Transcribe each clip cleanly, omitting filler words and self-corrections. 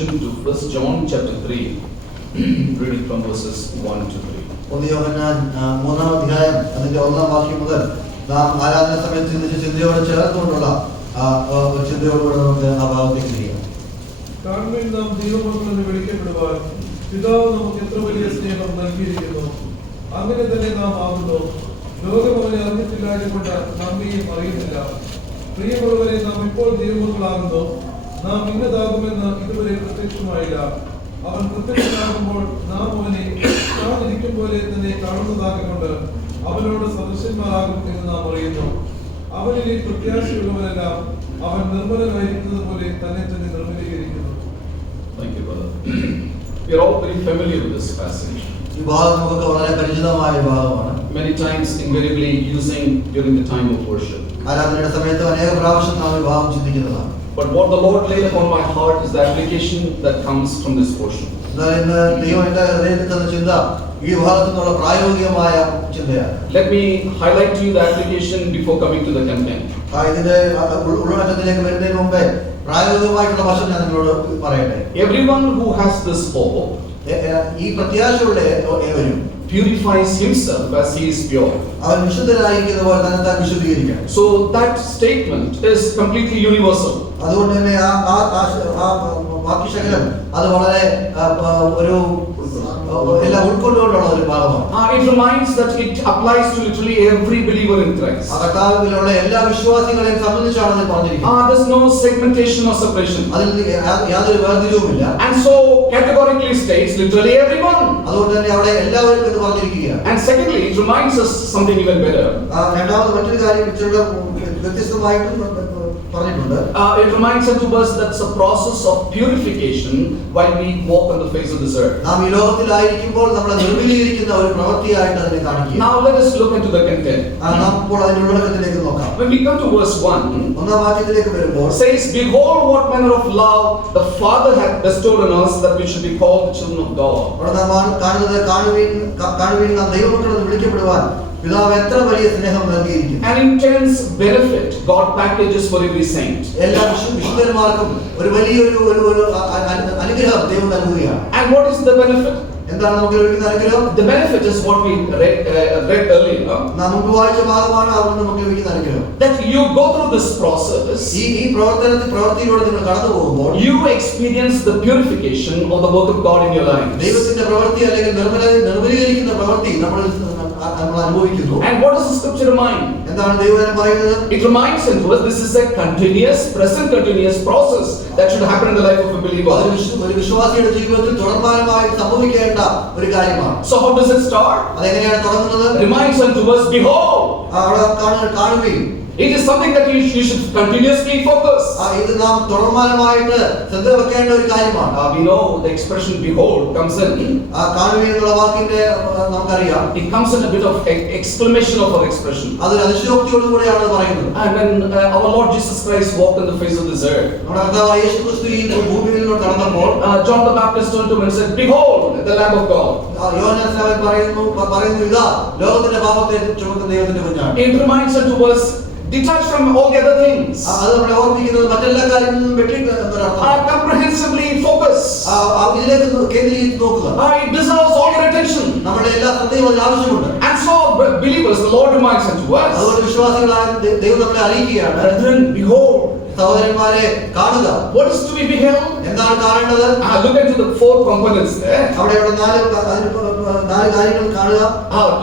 attention to 1 John chapter 3, reading from verses 1 to 3. യോഹന്നാൻ 3-ാം അധ്യായം അതിന്റെ 1-ാം വാക്യം മുതൽ നാം ആരാധന സമയത്ത് ചിന്തയോടെ ചേർത്തുകൊണ്ടുള്ള ചിന്തയോടുകൂടെ നമുക്ക് ആ ഭാഗത്തേക്ക് ചെയ്യാം. കാണുവിൻ, നാം ദൈവമക്കളെന്ന് വിളിക്കപ്പെടുവാൻ പിതാവ് നമുക്ക് എത്ര വലിയ സ്നേഹം നൽകിയിരിക്കുന്നു. അങ്ങനെ തന്നെ നാം ആകുന്നു. ലോകം അവനെ അറിഞ്ഞിട്ടില്ലായതുകൊണ്ട് നമ്മയും അറിയുന്നില്ല. പ്രിയമുള്ളവരെ, നാം ഇപ്പോൾ ദൈവമക്കളാകുന്നു. നാം ഇന്നതാകുമെന്ന് ഇതുവരെ പ്രത്യക്ഷമായില്ല. അവൻ പ്രത്യക്ഷനാകുമ്പോൾ നാം അവനെ താൻ ഇരിക്കും പോലെ തന്നെ കാണുന്നതാകൊണ്ട് അവനോട് സദൃശന്മാരാകും എന്ന് നാം അറിയുന്നു. അവനിൽ പ്രത്യാശയുള്ളവരെല്ലാം അവൻ നിർമ്മലനായിരിക്കുന്നത് പോലെ തന്നെ തന്നെ നിർമ്മലീകരിക്കുന്നു. Thank you, brother. We are all very familiar with this passage. ഈ ഭാഗം നമുക്ക് വളരെ പരിചിതമായ ഭാഗമാണ്. Many times invariably using during the time of worship. ആരാധനയുടെ സമയത്ത് അനേക പ്രാവശ്യം നാം ഈ ഭാഗം ചിന്തിക്കുന്നതാണ്. But what the Lord laid upon my heart is the application that comes from this portion. ഇന്ന് ദൈവം എന്റെ ഹൃദയത്തിൽ തന്ന ചിന്ത ഈ ഭാഗത്തു നിന്നുള്ള പ്രായോഗികമായ ചിന്തയാണ്. Let me highlight to you the application before coming to the content. ഇതിന്റെ ഉള്ളടക്കത്തിലേക്ക് വരുന്നതിന് മുമ്പേ പ്രായോഗികമായിട്ടുള്ള വശം ഞാൻ നിങ്ങളോട് പറയട്ടെ. Everyone who has this hope, ഈ പ്രത്യാശയുള്ള ഏവരും purifies himself as he is pure. അവൻ വിശുദ്ധനായിരിക്കുന്ന പോലെ തന്നെ താൻ വിശുദ്ധീകരിക്കണം. So that statement is completely universal. അതുകൊണ്ട് തന്നെ ആ വാക്യശകലം അത് വളരെ ഒരു എല്ലാം ഉൾക്കൊണ്ടുകൊണ്ടുള്ള ഒരു ഭാഗമാണ്. It reminds that it applies to literally every believer in Christ. കർത്താവിലുള്ള എല്ലാ വിശ്വാസികളെയും സംബന്ധിച്ചാണ് അത് പറഞ്ഞിരിക്കുന്നത്. There's no segmentation or separation. അതിൽ യാതൊരു വേർതിരിവുമില്ല. And so categorically states literally everyone. അതുകൊണ്ട് തന്നെ അവിടെ എല്ലാവരും എന്ന് പറഞ്ഞിരിക്കുകയാണ്. And secondly, it reminds us something even better. രണ്ടാമത് മറ്റൊരു കാര്യം ഇച്ചിരി വ്യത്യസ്തമായിട്ടും പറഞ്ഞിട്ടുണ്ട്. It reminds us to us that's a process of purification while we walk on the face of this earth. നാം ഈ ലോകത്തിലായിരിക്കുമ്പോൾ നമ്മളെ നിർമ്മലീകരിക്കുന്ന ഒരു പ്രവൃത്തിയായിട്ട് അതിനെ കാണിക്കുക. Now let us look into the content. നാം ഇപ്പോൾ അതിന്റെ ഉള്ളടക്കത്തിലേക്ക് നോക്കാം. When we come to verse 1, 1-ാം വാക്യത്തിലേക്ക് വരുമ്പോൾ says, behold what manner of love the Father hath bestowed on us, that we should be called the children of God. അവിടെ നാം കാണുന്നത് കാണുവീൻ നാം ദൈവമക്കളെന്ന് വിളിക്കപ്പെടുവാൻ പിതാവ് എത്ര വലിയ സ്നേഹം നൽകിയിരിക്കുന്നു. An intense benefit God packages for every saint. എല്ലാ വിശുദ്ധന്മാർക്കും ഒരു വലിയൊരു അനുഗ്രഹം ദൈവം നൽകുകയാണ്. And what is the benefit? എന്താണ് നമുക്ക് ലഭിക്കുന്ന അനുഗ്രഹം? The benefit is what we read earlier. നാം മുമ്പ് വായിച്ച ഭാഗമാണ് അവിടെ നമുക്ക് ലഭിക്കുന്ന അനുഗ്രഹം. That you go through this process. ഈ പ്രവൃത്തിയിലൂടെ നിങ്ങൾ കടന്നു പോകുമ്പോൾ You experience the purification of the work of God in your life. ദൈവത്തിന്റെ പ്രവൃത്തി അല്ലെങ്കിൽ നിർമ്മലീകരിക്കുന്ന പ്രവൃത്തി നമ്മൾ അനുഭവിക്കുന്നു. And what does the scripture remind? എന്താണ് ദൈവവചനം പറയുന്നത്? It reminds us this is a present continuous process that should happen in the life of a believer. ഒരു വിശ്വാസിയുടെ ജീവിതത്തിൽ തുടർമാനമായി സംഭവിക്കേണ്ട ഒരു കാര്യമാണ്. So how does it start? അതെങ്ങനെയാണ് തുടങ്ങുന്നത്? Reminds unto us, behold. അവിടെ കാണുകയും It is something that you should continuously focus. ഇത് നാം തുടർമാനമായിട്ട് ശ്രദ്ധ വെക്കേണ്ട ഒരു കാര്യമാണ്. We know the expression behold comes in. കാണുകയും എന്നുള്ള വാക്കിന്റെ നമുക്കറിയാം. It comes in a bit of exclamation of our expression. അതൊരു അതിശയോക്തിയോടുകൂടിയാണ് പറയുന്നത്. And when our Lord Jesus Christ walked on the face of this earth, നമ്മുടെ കർത്താവായ യേശുക്രിസ്തു ഈ ഭൂമിയിലൂടെ നടന്നപ്പോൾ John the Baptist turned to him and said, behold the Lamb of God. യോഹന്നാൻ സ്നാപകൻ പറയുന്നു ഇതാ ലോകത്തിന്റെ പാപത്തെ ചുമക്കുന്ന ദൈവത്തിന്റെ കുഞ്ഞാണ്. It reminds us to us, detached from all the other things. അത് നമ്മളെ ഓർമ്മിക്കുന്നത് മറ്റെല്ലാ കാര്യങ്ങളിലും വെട്ടി എന്നൊരർത്ഥം. Comprehensively focus. ഇതിലേക്ക് കേന്ദ്രീകരിച്ച് നോക്കുക. It deserves all your attention. നമ്മുടെ എല്ലാ ശ്രദ്ധയും അതിന് ആവശ്യമുണ്ട്. And so believers, the Lord reminds us to us. അതുകൊണ്ട് വിശ്വാസികളായ ദൈവം നമ്മളെ അറിയിക്കുകയാണ്. Brethren, behold. സഹോദരന്മാരെ കാണുക. What is to be beheld? എന്താണ് കാണേണ്ടത്? Look into the four components there. അവിടെയുള്ള നാല് കാര്യങ്ങൾ കാണുക.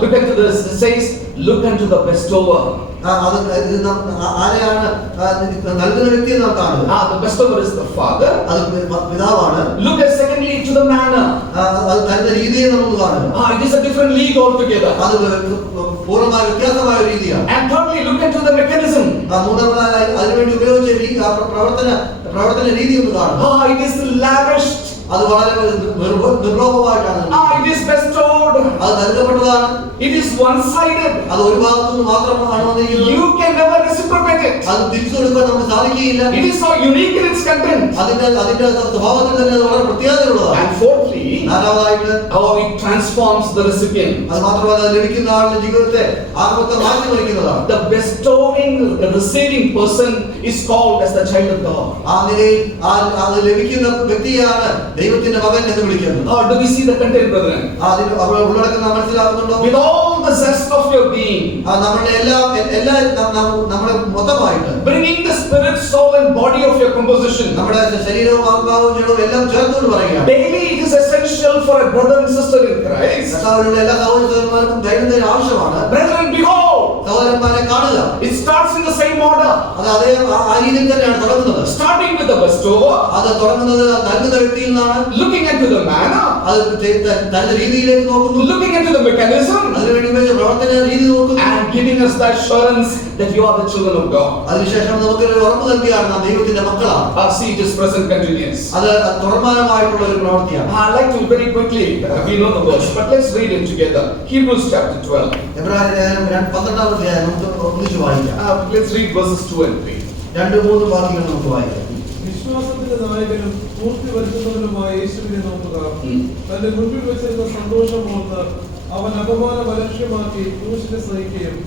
Look into this. It says, look unto the bestower. ആരെയാണ് നൽകുന്ന വ്യക്തിയെ നാം കാണുക. The bestower is the Father. അത് പിതാവാണ്. Look at secondly to the manner. അത് തരുന്ന രീതിയെ നമുക്ക് കാണുക. It is a different league altogether. അത് പൂർണ്ണമായ വ്യത്യാസമായ രീതിയാണ്. And thirdly, look into the mechanism. മൂന്നാമതായി അതിനുവേണ്ടി ഉപയോഗിച്ച പ്രവർത്തന രീതി ഒന്ന് കാണുക. It is lavished. അത് വളരെ നിർലോഭമായിട്ടാണ്. It is bestowed. അത് നൽകപ്പെട്ടതാണ്. It is one-sided. അത് ഒരു ഭാഗത്തു നിന്ന് മാത്രമാണ് വന്നിരിക്കുന്നത്. You can never reciprocate it. അത് തിരിച്ചു കൊടുക്കാൻ നമുക്ക് സാധിക്കുകയില്ല. It is so unique in its content. അതിന്റെ സ്വഭാവത്തിൽ തന്നെ അത് വളരെ പ്രത്യേകതയുള്ളതാണ്. And fourthly, നാലാമതായിട്ട് how it transforms the recipient. അത് മാത്രമല്ല അത് ലഭിക്കുന്ന ആളുടെ ജീവിതത്തെ ആത്മത്തെ മാറ്റിമറിക്കുന്നതാണ്. The bestowing, receiving person is called as the child of God. ആ നിലയിൽ അത് ലഭിക്കുന്ന വ്യക്തിയാണ് ദൈവത്തിന്റെ മകൻ എന്ന് വിളിക്കുന്നത്. Do we see the content, brethren? അതിൽ അവിടെ ഉള്ളടക്കം നാം മനസ്സിലാക്കുന്നുണ്ടോ? With all the zest of your being, നമ്മുടെ നമ്മുടെ മൊത്തമായിട്ട് bringing the spirit, soul and body of your composition. നമ്മുടെ ശരീരവും ആത്മാവും ജഡവും എല്ലാം ചേർത്തുകൊണ്ട് പറയുകയാണ്. Daily it is essential for a brother and sister in Christ. കർത്താവിലുള്ള എല്ലാ സഹോദരന്മാർക്കും ദൈനംദിന ആവശ്യമാണ്. Brethren, behold, സഹോദരന്മാരെ കാണുക. it starts in the same order. അത് അതേ ആ രീതിയിൽ തന്നെയാണ് തുടങ്ങുന്നത്. Starting with the bestower, അത് തുടങ്ങുന്നത് നൽകുന്ന വ്യക്തിയിൽ നിന്നാണ്. looking into the manner, അത് തന്റെ രീതിയിലേക്ക് നോക്കുന്നു. looking into the mechanism, അതിനുവേണ്ടി ഉപയോഗിച്ച പ്രവർത്തന രീതി നോക്കുന്നു. and giving us the assurance that you are the children of God. അതിനുശേഷം നമുക്ക് ഒരു ഉറപ്പ് നൽകിയാണ് നാം ദൈവത്തിന്റെ മക്കളാണ്. See, it is present continuous. അത് തുടർമാനമായിട്ടുള്ള ഒരു പ്രവൃത്തിയാണ്. I like to very quickly, we know the verse, but let's read it together. Hebrews chapter 12. എബ്രായർ ലേഖനം 12-ാം അധ്യായം നമുക്ക് ഒന്നിച്ച് വായിക്കാം. Let's read verses 2 and 3. 2-3 വാക്യങ്ങൾ നമുക്ക് വായിക്കാം. വിശ്വാസത്തിന്റെ നായകനും പൂർത്തി വരുത്തുന്നവനുമായ യേശുവിനെ നോക്കുക. തന്റെ മുൻപിൽ വെച്ചിരുന്ന സന്തോഷം ഓർത്ത് അവൻ അപമാനം അലക്ഷ്യമാക്കി ക്രൂശിനെ സഹിക്കുകയും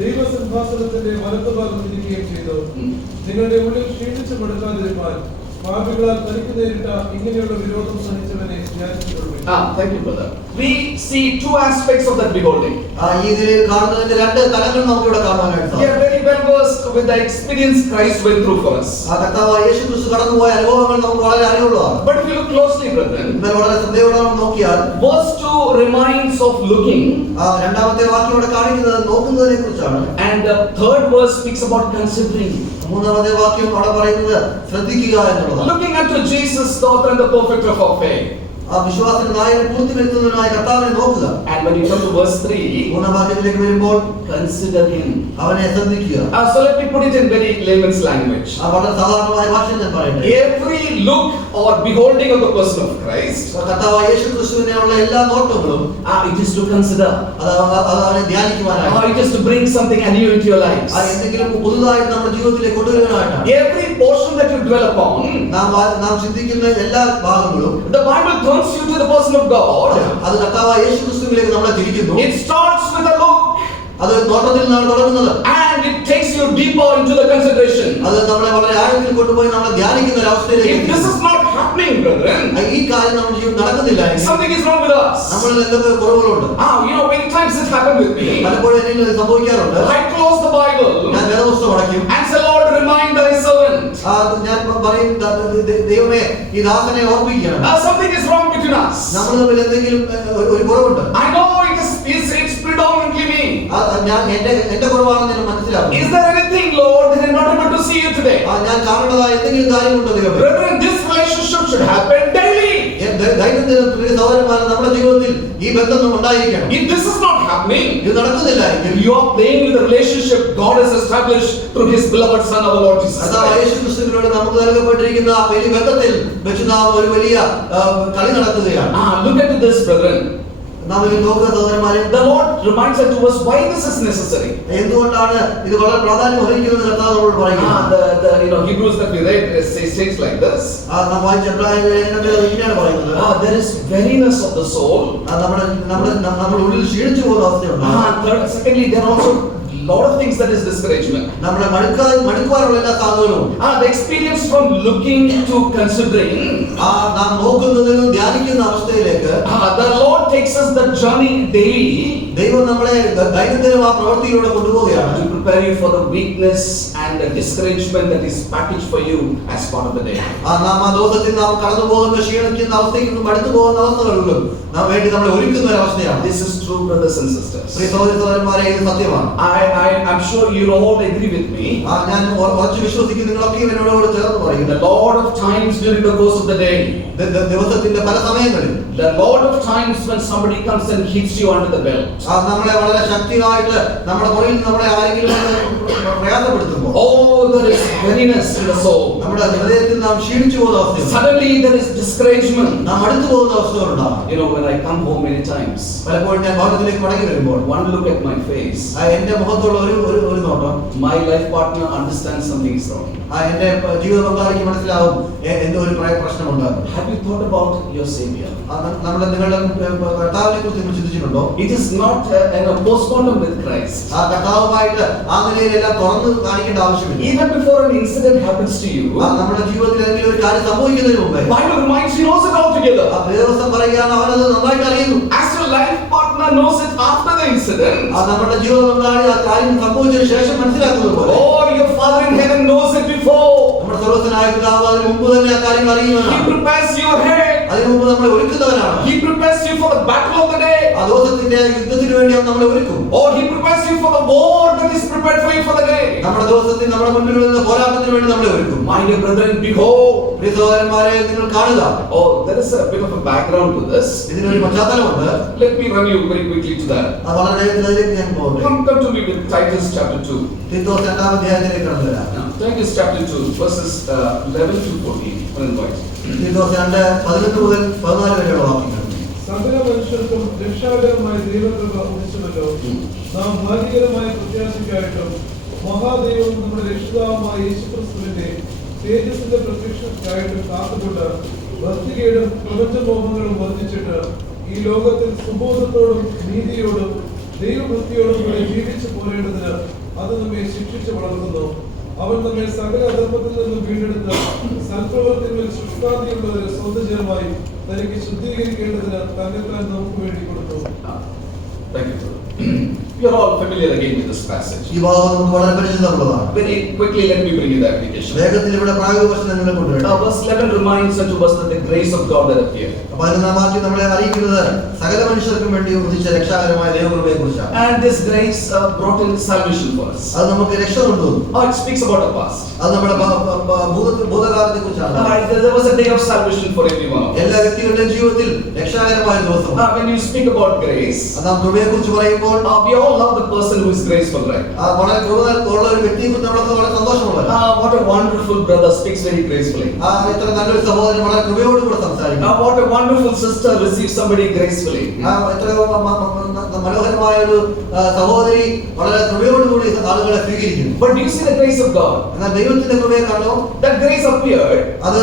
ദൈവസിംഹാസനത്തിന്റെ വലത്തുഭാഗം ഇരിക്കുകയും ചെയ്തു. നിങ്ങളുടെ ഉള്ളിൽ ക്ഷീണിച്ചു മടുക്കാതിരുപ്പാൻ പാപികളാൽ തനിക്ക് നേരിട്ട ഇങ്ങനെയുള്ള വിരോധം സഹിച്ചവനെ ധ്യാനിച്ചുകൊള്ളുവിൻ. Thank you, brother. We see two aspects of that beholding. ഈ ഇതിൽ കാണുന്നതിന്റെ രണ്ട് തലങ്ങൾ നമുക്ക് ഇവിടെ കാണാനായിട്ട് We are very well versed with the experience Christ went through for us. കർത്താവായ യേശുക്രിസ്തു കടന്നുപോയ അനുഭവങ്ങൾ നമുക്ക് വളരെ അറിവുള്ളതാണ്. But if you look closely, brethren, എന്നാൽ വളരെ ശ്രദ്ധയോടെ നോക്കിയാൽ verse 2 reminds of looking, രണ്ടാമത്തെ വാക്യം ഇവിടെ കാണിക്കുന്നത് നോക്കുന്നതിനെ കുറിച്ചാണ്. and the third verse speaks about considering. മൂന്നാമത്തെ വാക്യം അവിടെ പറയുന്നത് ശ്രദ്ധിക്കുക എന്നുള്ളതാണ്. Looking unto Jesus, the author and the perfecter of our faith. വിശ്വാസത്തിന്റെ നായകനെ പൂർത്തി വരുത്തുന്നതിനായ കർത്താവിനെ നോക്കുക. And when you come to verse 3, മൂന്നാം വാക്യത്തിലേക്ക് വരുമ്പോൾ consider him. അവനെ ശ്രദ്ധിക്കുക. So let me put it in very layman's language. വളരെ സാധാരണമായ ഭാഷയിൽ ഞാൻ പറയട്ടെ. Every look or beholding of the person of Christ, കർത്താവായ യേശുക്രിസ്തുവിനെയുള്ള എല്ലാ നോട്ടങ്ങളും it is to consider. അവനെ ധ്യാനിക്കുവാനാണ്. It is to bring something anew into your lives. എന്തെങ്കിലും പുതുതായിട്ട് നമ്മുടെ ജീവിതത്തിലേക്ക് കൊണ്ടുവരുവാനായിട്ടാണ്. Every portion that you dwell upon, നാം ചിന്തിക്കുന്ന എല്ലാ ഭാഗങ്ങളും the Bible turns you to the person of God. അത് കർത്താവായ യേശുക്രിസ്തുവിലേക്ക് നമ്മളെ തിരിക്കുന്നു. It starts with a look, അത് നോട്ടത്തിൽ നിന്നാണ് തുടങ്ങുന്നത്. and it takes you deeper into the consideration. അത് നമ്മളെ വളരെ ആഴത്തിൽ കൊണ്ടുപോയി നമ്മളെ ധ്യാനിക്കുന്ന ഒരു അവസ്ഥയിലേക്ക്. If this is not happening, brethren, ഈ കാര്യം നമ്മുടെ ജീവിതം നടക്കുന്നില്ല. something is wrong with us. നമ്മളിൽ എന്തൊക്കെ കുറവുകളുണ്ട്. Many times it happened with me. പലപ്പോഴും എന്നിൽ സംഭവിക്കാറുണ്ട്. I close the Bible ഞാൻ വേദപുസ്തകം അടയ്ക്കും. and say, Lord, remind thy servant. ഞാൻ പറയും ദൈവമേ ഈ ദാസനെ ഓർമ്മിക്കണം. Something is wrong between us. നമ്മൾ തമ്മിൽ എന്തെങ്കിലും ഒരു കുറവുണ്ട്. I know it's predominantly me. ഞാൻ എന്റെ കുറവാണെന്ന് ഞാൻ മനസ്സിലാക്കും. Is there anything, Lord, that I'm not able to see you today? ഞാൻ കാണേണ്ടതായ എന്തെങ്കിലും കാര്യമുണ്ടോ ദൈവമേ? Brethren, this relationship should happen daily. ദൈനംദിന സഹോദരന്മാരെ നമ്മുടെ ജീവിതത്തിൽ ഈ ബന്ധം ഉണ്ടായിരിക്കണം. If this is not happening, ഇത് നടക്കുന്നില്ല. you are playing with the relationship God has established through His beloved Son, our Lord Jesus Christ. യേശുക്രിസ്തുവിനോട് നമുക്ക് നൽകപ്പെട്ടിരിക്കുന്ന ആ വലിയ ബന്ധത്തിൽ വെച്ച് നാം ഒരു വലിയ കളി നടത്തുകയാണ്. Look at this, brethren. നാം ഇത് നോക്കുക സഹോദരന്മാരെ. The Lord reminds us to us why this is necessary. എന്തുകൊണ്ടാണ് ഇത് വളരെ പ്രാധാന്യം അർഹിക്കുന്നത് കർത്താവ് നമ്മളോട് പറയുന്നത്. Hebrews that we read states like this. നാം വായിച്ച എബ്രായ ലേഖനത്തിൽ ഇങ്ങനെയാണ് പറയുന്നത്. There is weariness of the soul. നമ്മുടെ ഉള്ളിൽ ക്ഷീണിച്ചു പോകുന്ന അവസ്ഥയുണ്ട്. Secondly, there are also lot of things that is discouragement. നമ്മളെ മടുക്കുവാനുള്ള എല്ലാ സാധനങ്ങളും. The experience from looking to considering. നാം നോക്കുന്നതിനും ധ്യാനിക്കുന്ന അവസ്ഥയിലേക്ക്. The Lord takes us the journey daily. ദൈവം നമ്മളെ ദൈനംദിന ആ പ്രവൃത്തിയിലൂടെ കൊണ്ടുപോവുകയാണ്. To prepare you for the weakness and the discouragement that is packaged for you as part of the day. നാം ആ ദിവസത്തിൽ നാം കടന്നു പോകുന്ന ക്ഷീണിക്കുന്ന അവസ്ഥയ്ക്ക് മടുത്തു പോകുന്ന അവസ്ഥകളിലും നാം വേണ്ടി നമ്മളെ ഒരുക്കുന്ന ഒരു അവസ്ഥയാണ്. This is true, brothers and sisters. പ്രിയ സഹോദരന്മാരെ, ഇത് സത്യമാണ്. I'm sure you'll all agree with me. ഞാൻ ഉറച്ചു വിശ്വസിക്കും നിങ്ങളൊക്കെ എന്നോട് ചേർന്ന് പറയും. The lot of times during the course of the day, ദിവസത്തിന്റെ പല സമയങ്ങളിൽ the lot of times when somebody comes and hits you under the belt. നമ്മളെ വളരെ ശക്തിയായിട്ട് നമ്മുടെ പുറകിൽ നമ്മളെ ആരെങ്കിലും പ്രയാസപ്പെടുത്തുമ്പോൾ, Oh, there is weariness in the soul. നമ്മുടെ ഹൃദയത്തിൽ നാം ക്ഷീണിച്ചു പോകുന്ന അവസ്ഥ, Suddenly there is discouragement. നാം അടുത്തു പോകുന്ന അവസ്ഥകളുണ്ടാകും. When I come home many times, പലപ്പോഴും ഞാൻ ഭവനത്തിലേക്ക് മടങ്ങി വരുമ്പോൾ one look at my face, എന്റെ മുഖത്തുള്ള ഒരു നോട്ടം, my life partner understands something is wrong. എന്റെ ജീവിത പങ്കാളിക്ക് മനസ്സിലാവും എന്തോ ഒരു പ്രശ്നമുണ്ടാകും. Have you thought about your Savior? നിങ്ങളുടെ കർത്താവിനെ കുറിച്ച് നിങ്ങൾ ചിന്തിച്ചിട്ടുണ്ടോ? It is not a postmortem with Christ. കർത്താവുമായിട്ട് ആ നിലയിലെല്ലാം തുറന്ന് കാണിക്കേണ്ട ആവശ്യമില്ല. Even before an incident happens to you, നമ്മുടെ ജീവിതത്തിൽ എന്തെങ്കിലും ഒരു കാര്യം സംഭവിക്കുന്നതിന് മുമ്പേ Bible reminds you knows it all together. ദിവസം പറയുകയാണ് അവനത് നന്നായിട്ട് അറിയുന്നു. As your life partner knows it after the incident. നമ്മുടെ ജീവിത പങ്കാളി ആ കാര്യം സംഭവിച്ചതിന് ശേഷം മനസ്സിലാക്കുന്നത് പോലെ, Oh, your Father in heaven knows it before. നമ്മുടെ സർവ്വസ്വനായ പിതാവ് അതിന് മുമ്പ് തന്നെ ആ കാര്യങ്ങൾ അറിയുന്നവനാണ്. He prepares your head. അതിന് മുമ്പ് നമ്മളെ ഒരുക്കുന്നവനാണ്. He prepares you for the battle of the day. ആ ദിവസത്തിന്റെ യുദ്ധത്തിന് വേണ്ടി അവൻ നമ്മളെ ഒരുക്കും. Or he prepares you for the war that is prepared for you for the day. നമ്മുടെ ദിവസത്തിൽ നമ്മുടെ മുന്നിൽ വരുന്ന പോരാട്ടത്തിന് വേണ്ടി നമ്മളെ ഒരുക്കും. My dear brethren, behold. പ്രിയ സഹോദരന്മാരെ, നിങ്ങൾ കാണുക. Oh, there is a bit of a background to this. ഇതിനൊരു പശ്ചാത്തലമുണ്ട്. Let me run you very quickly to that. വളരെ വേഗത്തിൽ അതിലേക്ക് ഞാൻ പോകട്ടെ. Come to me with Titus chapter 2. Titus 2-ാം അധ്യായത്തിലേക്ക് കടന്നു വരാം. Titus chapter 2, verses 11 to 14. Titus 2:11 മുതൽ 14 വരെയുള്ള വാക്യങ്ങൾ. സകല മനുഷ്യർക്കും രക്ഷാകരമായ ദൈവകൃപ ഉദിച്ചുവല്ലോ. നാം ഭാഗ്യകരമായ പ്രത്യാശയ്ക്കായിട്ടും മഹാദൈവവും നമ്മുടെ രക്ഷിതാവുമായ യേശുക്രിസ്തുവിന്റെ തേജസ്സിന്റെ പ്രത്യക്ഷയ്ക്കായിട്ടും കാത്തുകൊണ്ട് ഭക്തികേടും പ്രപഞ്ചമോഹങ്ങളും വർദ്ധിച്ചിട്ട് ഈ ലോകത്തിൽ സുബോധത്തോടും നീതിയോടും ദൈവഭക്തിയോടും കൂടെ ജീവിച്ചു പോരേണ്ടതിന് അത് നമ്മെ ശിക്ഷിച്ച് വളർത്തുന്നു. അവൻ നമ്മെ സകല അധർമ്മത്തിൽ നിന്നും വീണ്ടെടുത്ത് സൽപ്രവർത്തികളിൽ ശുഷ്കാന്തിയുള്ള ഒരു സ്വന്തം ജനമായി തനിക്ക് ശുദ്ധീകരിക്കേണ്ടതിന് തന്നെത്താൻ നമുക്ക് വേണ്ടി കൊടുത്തു. Thank you. You are all familiar again with this passage. ഈ ഭാഗം നമുക്ക് വളരെ പരിചിതമുള്ളതാണ്. Very quickly, let me bring you the application. വേഗത്തിൽ ഇവിടെ പ്രായോഗിക വശം നിങ്ങളെ കൊണ്ടുവരാം. Verse 11 reminds unto us that the grace of God that appeared. അപ്പോൾ അതിന്റെ വാക്യം നമ്മളെ അറിയിക്കുന്നത് സകല മനുഷ്യർക്കും വേണ്ടി ഉദിച്ച രക്ഷാകരമായ ദൈവകൃപയെ കുറിച്ചാണ്. And this grace brought in salvation for us. അത് നമുക്ക് രക്ഷ കൊണ്ടുവന്നു. It speaks about the past. അത് നമ്മുടെ ഭൂതകാലത്തെ കുറിച്ചാണ്. There was a day of salvation for everyone. എല്ലാ വ്യക്തികളുടെയും ജീവിതത്തിൽ രക്ഷാകരമായ ദിവസം. When you speak about grace, നാം കൃപയെ കുറിച്ച് പറയുമ്പോൾ we all love the person who is graceful, right? വളരെ കൃപയുള്ള ഒരു വ്യക്തിയെ കുറിച്ച് നമ്മളൊക്കെ വളരെ സന്തോഷമുള്ളവരാണ്. What a wonderful brother speaks very gracefully. ഇത്ര നല്ലൊരു സഹോദരൻ വളരെ കൃപയോട് കൂടെ സംസാരിക്കുന്നു. What a wonderful sister receives somebody gracefully. എത്ര മനോഹരമായ ഒരു സഹോദരി വളരെ കൃപയോട് കൂടി ആളുകളെ സ്വീകരിക്കുന്നു. But do you see the grace of God? എന്നാൽ ദൈവത്തിന്റെ കൃപയെ കണ്ടോ? That grace appeared. അത്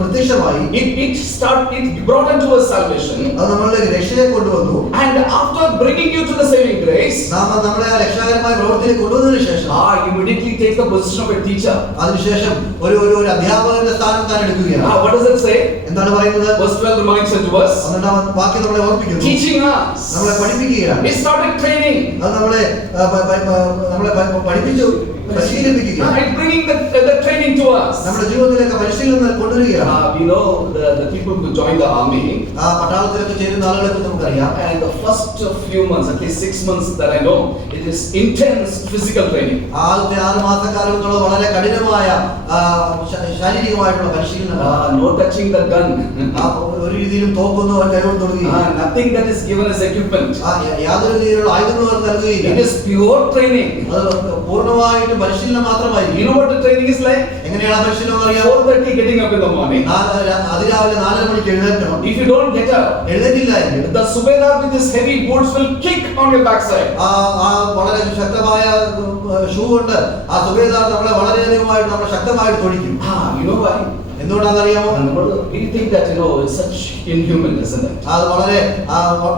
പ്രത്യക്ഷമായി. It brought into us salvation. അത് നമ്മളുടെ രക്ഷയെ കൊണ്ടുവന്നു. And after bringing you to the saving grace, നമ്മളെ ആ രക്ഷാകരമായ പ്രവൃത്തിയിലേക്ക് കൊണ്ടുവന്നതിന് ശേഷം immediately take the position of a teacher. അതിനുശേഷം ഒരു അധ്യാപകന്റെ സ്ഥാനം താൻ എടുക്കുകയാണ്. What does it say? എന്താണ് പറയുന്നത്? Verse 12 reminds unto us. എന്നിട്ട് വാക്യം നമ്മളെ ഓർമ്മിപ്പിക്കുന്നു. Teaching us. നമ്മളെ പഠിപ്പിക്കുകയാണ്. He started training. അത് നമ്മളെ പഠിപ്പിച്ചു പരിശീലിപ്പിക്കുകയാണ്. Bringing the training to us. നമ്മുടെ ജീവിതത്തിലേക്ക് പരിശീലനം കൊണ്ടുവരികയാണ്. We know the people who join the army. പട്ടാളത്തിലൊക്കെ ചേരുന്ന ആളുകളെ കുറിച്ച് നമുക്കറിയാം. And the first few months, at least 6 months that I know, it is intense physical training. ആദ്യത്തെ 6 മാസക്കാലത്തോളം വളരെ കഠിനമായ ശാരീരികമായിട്ടുള്ള പരിശീലനം. No touching the gun. ഒരു രീതിയിലും തോക്കൊന്നും അവർ കൈകൊണ്ട് തൊടുകയില്ല. Nothing that is given as equipment. യാതൊരു രീതിയിലുള്ള ആയുധങ്ങളും അവർ നൽകുകയില്ല. It is pure training. അത് പൂർണ്ണമായിട്ടും പരിശീലനം മാത്രമായിരിക്കും. You know what the training is like? എങ്ങനെയാണ് പരിശീലനം അറിയാം? 4:30 getting up in the morning. അതിരാവിലെ 4:30 മണിക്ക് എഴുന്നേൽക്കണം. If you don't get up, എഴുന്നേറ്റില്ല എങ്കിൽ the subedar with his heavy boots will kick on your backside. വളരെ ശക്തമായ ഷൂ കൊണ്ട് ആ സുബേദാർ നമ്മളെ വളരെയധികമായിട്ട് നമ്മളെ ശക്തമായിട്ട് തൊഴിക്കും. You know why? എന്തുകൊണ്ടാണെന്ന് അറിയാമോ? We think that it's such inhuman, isn't it? അത്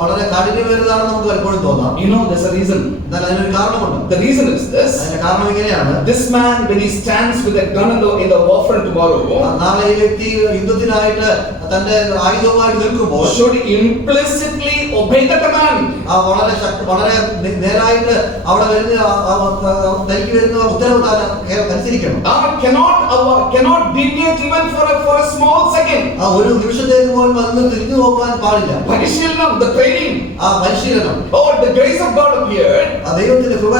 വളരെ കാഠിന്യമേറിയതാണെന്ന് നമുക്ക് പലപ്പോഴും തോന്നാം. There's a reason. എന്നാൽ അതിനൊരു കാരണമുണ്ട്. The reason is this. അതിന്റെ കാരണം ഇങ്ങനെയാണ്. This man, when he stands with a gun in the warfront tomorrow, നാളെ ഈ വ്യക്തി യുദ്ധത്തിനായിട്ട് തന്റെ ആയുധവുമായി നിൽക്കുമ്പോൾ should implicitly obey the command. വളരെ നേരായിട്ട് അവിടെ വരുന്ന തനിക്ക് വരുന്ന ഉത്തരവ് അനുസരിക്കണം. Cannot deviate even for a small second. ഒരു നിമിഷത്തേക്ക് പോലും അതിന് തിരിഞ്ഞു നോക്കാൻ പാടില്ല. Parishilanam, the training. പരിശീലനം. Oh, the grace of God appeared. ദൈവത്തിന്റെ കൃപ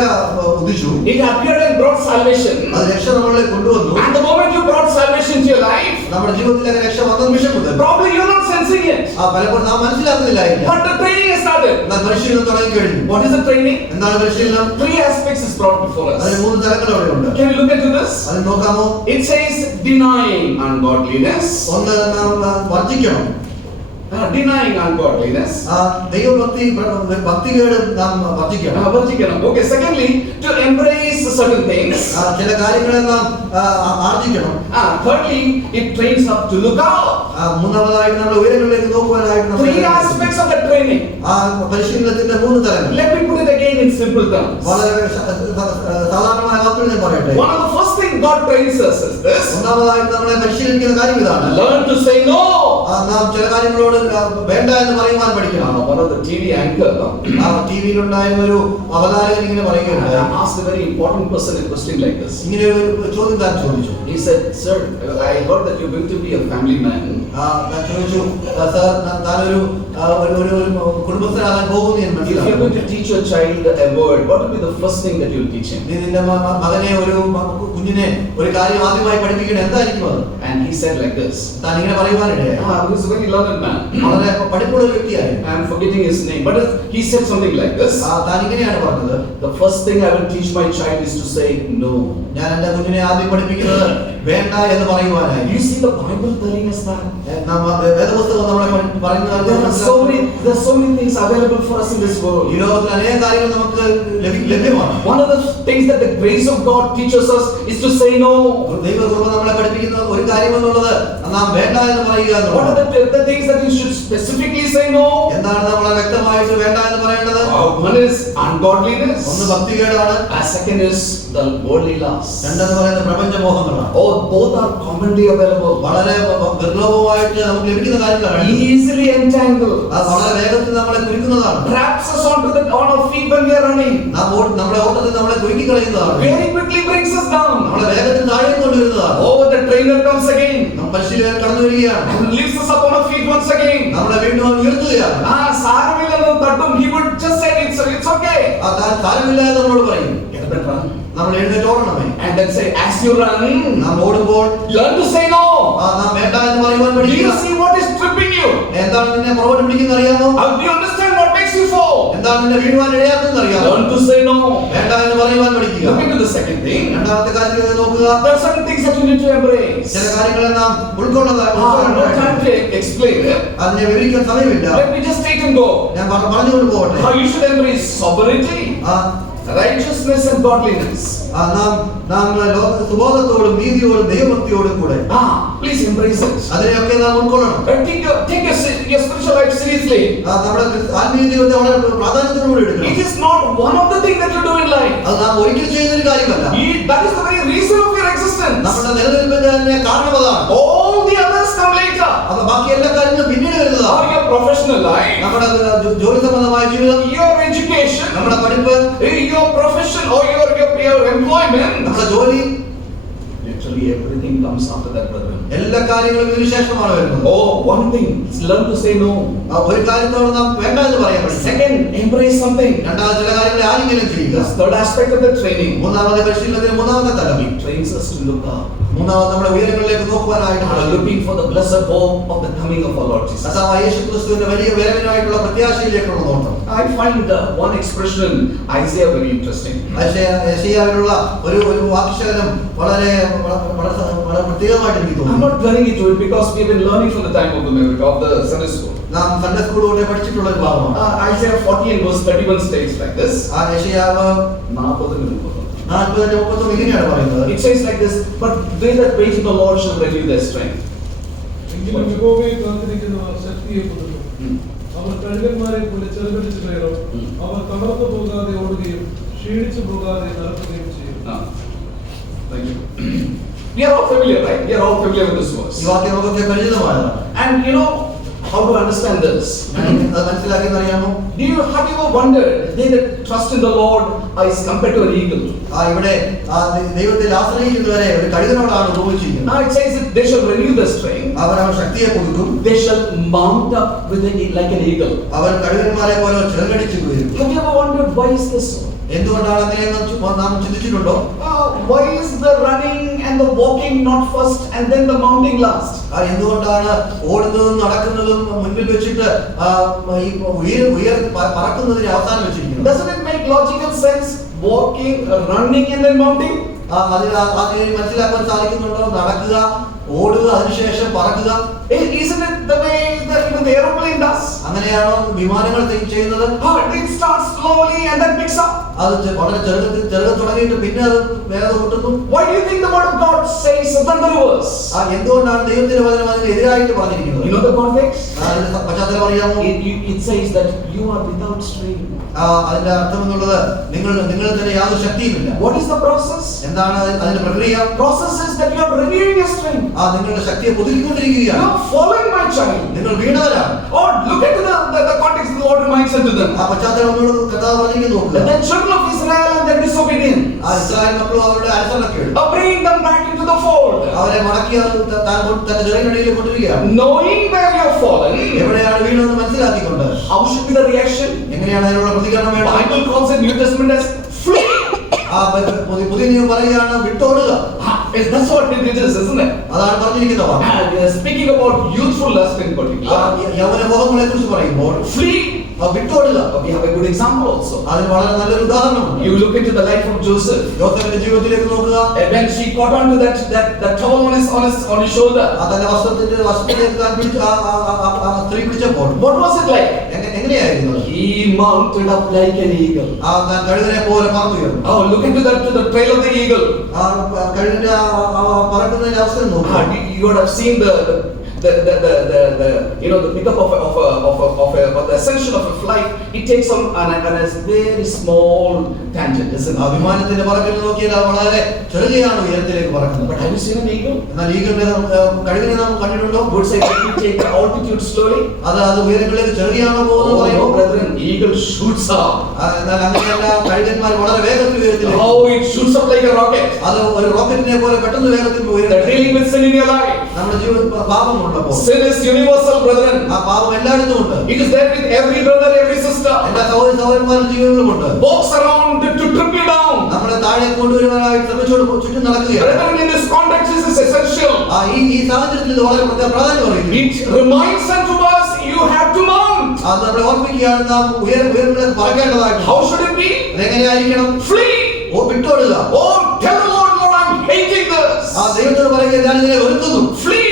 ഉദിച്ചു. It appeared and brought salvation. അത് രക്ഷ നമ്മളെ കൊണ്ടുവന്നു. And the moment you brought salvation to your life, നമ്മുടെ ജീവിതത്തിലേക്ക് രക്ഷ വന്ന നിമിഷം മുതൽ probably you're not sensing it. പലപ്പോഴും നാം മനസ്സിലാക്കുന്നില്ലായിരിക്കും. But the training has started. പരിശീലനം തുടങ്ങി കഴിഞ്ഞു. What is the training? എന്താണ് പരിശീലനം? 3 aspects is brought before us. അതിന് 3 തലങ്ങൾ അവിടെ ഉണ്ട്. Can you look into this? അത് നോക്കാമോ? It says denying ungodliness. ഒന്ന് നാം വർജിക്കണം. Denying ungodliness. ഭക്തികേട് നാം വർജിക്കണം. Okay, secondly, to embrace certain things. ചില കാര്യങ്ങളെ നാം ആർജിക്കണം. Thirdly, it trains up to look out. മൂന്നാമതായിട്ട് നമ്മൾ ഉയരങ്ങളിലേക്ക് നോക്കുവാനായിട്ട് 3 aspects of the training. പരിശീലനത്തിന്റെ 3 തലങ്ങൾ. Let me put it again in simple terms. വളരെ സാധാരണമായ വാക്കുകളിൽ ഞാൻ പറയട്ടെ. One of the first things God trains us is this. ഒന്നാമതായിട്ട് നമ്മളെ പരിശീലിപ്പിക്കുന്ന കാര്യം ഇതാണ്. Learn to say no. നാം ചില കാര്യങ്ങളോട് വേണ്ട എന്ന് പറയുവാൻ പഠിക്കണം. One of the TV anchor, ടിവിയിൽ ഉണ്ടായിരുന്ന ഒരു അവതാരകൻ ഇങ്ങനെ പറയുകയുണ്ടായി. asked a very important person a question like this. ഇങ്ങനെ ഒരു ചോദ്യം താൻ ചോദിച്ചു. He said, "Sir, I heard that you're going to be a family man." ഞാൻ ചോദിച്ചു, "സർ, താനൊരു കുടുംബസ്ഥനാകാൻ പോകുന്നു എന്ന് If you're മനസ്സിലാക്കുന്നു. going to teach your child a word, what will be the first thing that you'll teach him?" നീ നിന്റെ മകനെ കുഞ്ഞിനെ ഒരു കാര്യം ആദ്യമായി പഠിപ്പിക്കണം, എന്തായിരിക്കും അത്? And he said like this. താൻ ഇങ്ങനെ പറയുവാനിടയായി. He's a very learned man. വളരെ പഠിപ്പുള്ള ഒരു വ്യക്തിയായി. I'm forgetting his name, but he said something like this. താൻ ഇങ്ങനെയാണ് പറഞ്ഞത്. The first thing I will teach my child is to say no. ഞാൻ എന്റെ കുഞ്ഞിനെ ആദ്യം പഠിപ്പിക്കുന്നത് വേണ്ട എന്ന് പറയുവാനായി. You see the Bible telling us that. വേദപുസ്തകം നമ്മളെ പറയുന്നത് There are so many things available for us in this world. ഈ ലോകത്തിൽ അനേക കാര്യങ്ങൾ നമുക്ക് ലഭ്യമാണ്. One of the things that the grace of God teaches us is to say no. ദൈവകൃപ നമ്മളെ പഠിപ്പിക്കുന്ന ഒരു കാര്യം എന്നുള്ളത് നാം വേണ്ട എന്ന് പറയുക എന്നുള്ളത്. What are the things that you should specifically say no? എന്താണ് നമ്മൾ വ്യക്തമായിട്ട് വേണ്ട എന്ന് പറയേണ്ടത്? One is ungodliness. ഒന്ന് ഭക്തികേടാണ്. Second is the worldly lust. രണ്ടെന്ന് പറയുന്നത് പ്രപഞ്ചമോഹങ്ങളാണ്. Both are commonly available. വളരെ ദുർലഭമായിട്ട് നമുക്ക് ലഭിക്കുന്ന കാര്യങ്ങളാണ്. Easily entangled. അത് വളരെ വേഗത്തിൽ നമ്മളെ കുരുക്കുന്നതാണ്. Traps us on our feet when we are running. നമ്മുടെ ഓട്ടത്തിൽ നമ്മളെ കുരുക്കി കളയുന്നതാണ്. Very quickly brings us down. നമ്മളെ വേഗത്തിൽ താഴെ കൊണ്ടുവരുന്നതാണ്. The trainer comes again. പരിശീലകൻ കടന്നു വരികയാണ്. And lifts us up on our feet once again. നമ്മളെ വീണ്ടും ഉയർത്തുകയാണ്. സാരമില്ലെന്ന് തട്ടും. He would just say it's okay. സാരമില്ല എന്ന് നമ്മളോട് പറയും. Get up and run. നമ്മൾ എഴുന്നേറ്റ് ഓടണമേ. And then say, as you run, നാം ഓടുമ്പോൾ learn to say no. നാം വേണ്ട എന്ന് പറയുവാൻ Do പഠിക്കുക. you see what is tripping you? എന്താണ് നിന്നെ പുറകോട്ട് പിടിക്കുന്നത് അറിയാമോ? Do you understand what makes you fall? എന്താണ് നിന്നെ വീഴുവാൻ ഇടയാക്കുന്നത് അറിയാമോ? Learn to say no. വേണ്ട എന്ന് പറയുവാൻ പഠിക്കുക. Look into the second thing. രണ്ടാമത്തെ കാര്യത്തിലേക്ക് നോക്കുക. There are certain things that you need to embrace. ചില കാര്യങ്ങളെ നാം ഉൾക്കൊള്ളതാണ്. No time to explain it. അതിനെ വിവരിക്കാൻ സമയമില്ല. Let me just take and go. ഞാൻ പറഞ്ഞുകൊണ്ട് പോകട്ടെ. How you should embrace sovereignty, righteousness and godliness. നാം സുബോധത്തോടും നീതിയോടും ദൈവഭക്തിയോടും കൂടെ Please embrace it. അതിനെയൊക്കെ നാം ഉൾക്കൊള്ളണം. Take your spiritual life seriously. നമ്മുടെ ആത്മീയ ജീവിതത്തെ വളരെ പ്രാധാന്യത്തോടുകൂടി എടുക്കണം. It is not one of the things that you do in life. അത് നാം ഒരിക്കൽ ചെയ്യുന്ന ഒരു കാര്യമല്ല. That is the very reason of your existence. നമ്മുടെ നിലനിൽപ്പിന്റെ തന്നെ കാരണം അതാണ്. All the others come later. അപ്പൊ ബാക്കി എല്ലാ കാര്യങ്ങളും പിന്നീട് വരുന്നതാണ്. Or your professional life, നമ്മുടെ ജോലി സംബന്ധമായ ജീവിതം, your education, നമ്മുടെ പഠിപ്പ്, your profession or your employment. നമ്മുടെ ജോലി, literally everything comes after that, brother. എല്ലാ കാര്യങ്ങളും ഇതിനു ശേഷമാണ് വരുന്നത്. One thing is learn to say no. ഒരു കാര്യത്തോട് നാം വേണ്ട എന്ന് പറയാൻ പറ്റും. Second, embrace something. രണ്ടാമത്തെ ചില കാര്യങ്ങളെ ആലിംഗനം ചെയ്യുക. Third aspect of the training. മൂന്നാമത്തെ പരിശീലനത്തിന്റെ മൂന്നാമത്തെ തലം. It trains us to look up. മൂന്നാമത് നമ്മുടെ ഉയരങ്ങളിലേക്ക് നോക്കുവാനായിട്ട് looking for the blessed hope of the coming of our Lord Jesus. കർത്താവായ യേശുക്രിസ്തുവിന്റെ വലിയ വരവിനായിട്ടുള്ള പ്രത്യാശയിലേക്കുള്ള നോട്ടം. I find one expression Isaiah very interesting. യെശയ്യാവിലുള്ള ഒരു വാക്യശകലം വളരെ പ്രത്യേകമായിട്ട് എനിക്ക് തോന്നുന്നു. I'm not dwelling into it because we have been learning from the time of the Sunday school. നാം സൺഡേ സ്കൂളിലൂടെ പഠിച്ചിട്ടുള്ള ഒരു ഭാഗമാണ്. Isaiah 40 and verse 31 states like this. യെശയ്യാവ് 40:30 ഇങ്ങനെയാണ് പറയുന്നത്. It says like this, but they that wait in the Lord shall renew their strength. എങ്കിലും യഹോവയെ കാത്തിരിക്കുന്നവർ ശക്തിയെ പുതുക്കും. അവർ കഴുകന്മാരെ പോലെ ചെറുപിടിച്ച് കയറും. അവർ തളർന്നു പോകാതെ ഓടുകയും ക്ഷീണിച്ചു പോകാതെ നടക്കുകയും ചെയ്യും. Thank you. We are all familiar, right? We are all familiar with this verse. ഈ വാക്യം നമുക്ക് പരിചിതമായതാണ്. And how to understand this? അത് മനസ്സിലാക്കിയെന്ന് അറിയാമോ? Have you ever wondered, they that trust in the Lord is compared to an eagle? ഇവിടെ ദൈവത്തിൽ ആശ്രയിക്കുന്നവരെ ഒരു കഴുകനോടാണ് ഉപയോഗിച്ചിരിക്കുന്നത്. Now it says that they shall renew their strength. അവർ ശക്തിയെ കൊടുക്കും. They shall mount up with like an eagle. അവർ കഴുകന്മാരെ പോലെ ചിറകടിച്ചു വരും. Have you ever wondered why is this so? എന്തുകൊണ്ടാണ് അങ്ങനെയെന്ന് നാം ചിന്തിച്ചിട്ടുണ്ടോ? Why is the running and the walking not first and then the mounting last? എന്തുകൊണ്ടാണ് ഓടുന്നതും നടക്കുന്നതും മുൻപിൽ വെച്ചിട്ട് പറക്കുന്നതിന് അവസാനം വെച്ചിരിക്കുന്നത്? Doesn't it make logical sense? Walking, running and then mounting? അതിന് മനസ്സിലാക്കാൻ സാധിക്കുന്നുണ്ടോ? നടക്കുക, ഓടുക, അതിനുശേഷം പറക്കുക. Isn't it the way even the aeroplane does? അങ്ങനെയാണോ വിമാനങ്ങൾ ചെയ്യുന്നത്? It starts slowly and then picks up. അത് വളരെ ചെറുത് തുടങ്ങിയിട്ട് പിന്നെ അത് വേഗം കൂട്ടുന്നു. Why do you think the word of God says the reverse? എന്തുകൊണ്ടാണ് ദൈവത്തിന്റെ വചനം അതിന് എതിരായിട്ട് പറഞ്ഞിരിക്കുന്നത്? You know the context? അതിന്റെ പശ്ചാത്തലം അറിയാമോ? It says that you are without strength. അതിന്റെ അർത്ഥം എന്നുള്ളത് നിങ്ങളിൽ തന്നെ യാതൊരു ശക്തിയുമില്ല. What is the process? എന്താണ് അതിന്റെ പ്രക്രിയ? Process is that you are renewing your strength. നിങ്ങളുടെ ശക്തിയെ പുതുക്കിക്കൊണ്ടിരിക്കുകയാണ്. You are falling, my child. നിങ്ങൾ വീണവരാണ്. Oh, look at the context the Lord reminds unto them. പശ്ചാത്തലം കഥാ പറഞ്ഞിരിക്കുന്നു നോക്കുക. The children of Israel and their disobedience. Israel മക്കളും അവരുടെ അനുസരണക്കേട്. Bringing them back into the fold. അവരെ മടക്കി തന്റെ ചിറകിനടിയിൽ കൊണ്ടിരിക്കുകയാണ്. Knowing where you have fallen. എവിടെയാണ് വീണതെന്ന് മനസ്സിലാക്കിക്കൊണ്ട്. How should be the reaction? എങ്ങനെയാണ് അതിനുള്ള പ്രതികരണം വേണ്ടത്? Bible calls it New Testament as flee. പുതിയ നിയമം പറയുകയാണ് വിട്ടോടുക. That's what it is, isn't it? അതാണ് പറഞ്ഞിരിക്കുന്നത്. Speaking about youthful lust in particular. യൗവന മോഹങ്ങളെ കുറിച്ച് പറയുമ്പോൾ flee. വിട്ടോടുക. We have a good example also. അതിന് വളരെ നല്ലൊരു ഉദാഹരണമുണ്ട്. You look into the life of Joseph. യോസേഫിന്റെ ജീവിതത്തിലേക്ക് നോക്കുക. When she caught on to that towel on his shoulder. തന്റെ വസ്ത്രത്തിലേക്ക് സ്ത്രീ പിടിച്ചപ്പോൾ What was it like? എങ്ങനെയായിരുന്നു? He mounted up like an eagle. കഴുകനെ പോലെ പറന്നുയർന്നു. Oh, look into to the tail of the eagle. കഴുകന്റെ പറക്കുന്നതിന്റെ അവസ്ഥ നോക്കുക. You would have seen the pickup of the ascension of a flight. It takes on a very small tangent, isn't it? വിമാനത്തിന്റെ പറക്കൽ നോക്കിയാൽ വളരെ ചെറുകയാണ് ഉയരത്തിലേക്ക് പറക്കുന്നത്. But have you seen an eagle? എന്നാൽ ഈഗിളിനെ കഴുകനെ നാം കണ്ടിട്ടുണ്ടോ? Would say that you take the altitude slowly. അത് ഉയരങ്ങളിലേക്ക് ചെറുകയാണോ പോകുന്നത് പറയുമോ? Brethren, eagle shoots up. എന്നാൽ അങ്ങനെയല്ല, കഴുകന്മാർ വളരെ വേഗത്തിൽ ഉയരത്തിലേക്ക്. How it shoots up like a rocket. അത് ഒരു റോക്കറ്റിനെ പോലെ പെട്ടെന്ന് വേഗത്തിൽ ഉയരും. Dealing with sin in your life. നമ്മുടെ ജീവിതത്തിൽ പാപമുള്ളപ്പോൾ sin is universal, brethren. പാപം എല്ലായിടത്തും ഉണ്ട്. It is there with every brother, every sister. എല്ലാ സഹോദരന്മാരുടെ ജീവിതത്തിലുമുണ്ട്. Walks around to trip you down. നമ്മളെ താഴെ കൊണ്ടുവരുവാനായി ശ്രമിച്ചുകൊണ്ട് ചുറ്റും നടക്കുകയാണ്. Brethren, in this context this is essential. ഈ സാഹചര്യത്തിൽ ഇത് വളരെ പ്രാധാന്യം അറിയിക്കുന്നു. It reminds unto us you have to mount. അത് നമ്മളെ ഓർമ്മിക്കുകയാണ് നാം ഉയരങ്ങളിലേക്ക് പറക്കേണ്ടതായിട്ട്. How should it be? എങ്ങനെയായിരിക്കണം? Flee. വിട്ടോടുക. Oh, tell the Lord, I'm hating this. ദൈവത്തോട് പറയുക, ഞാൻ ഇതിനെ വെറുക്കുന്നു. Flee.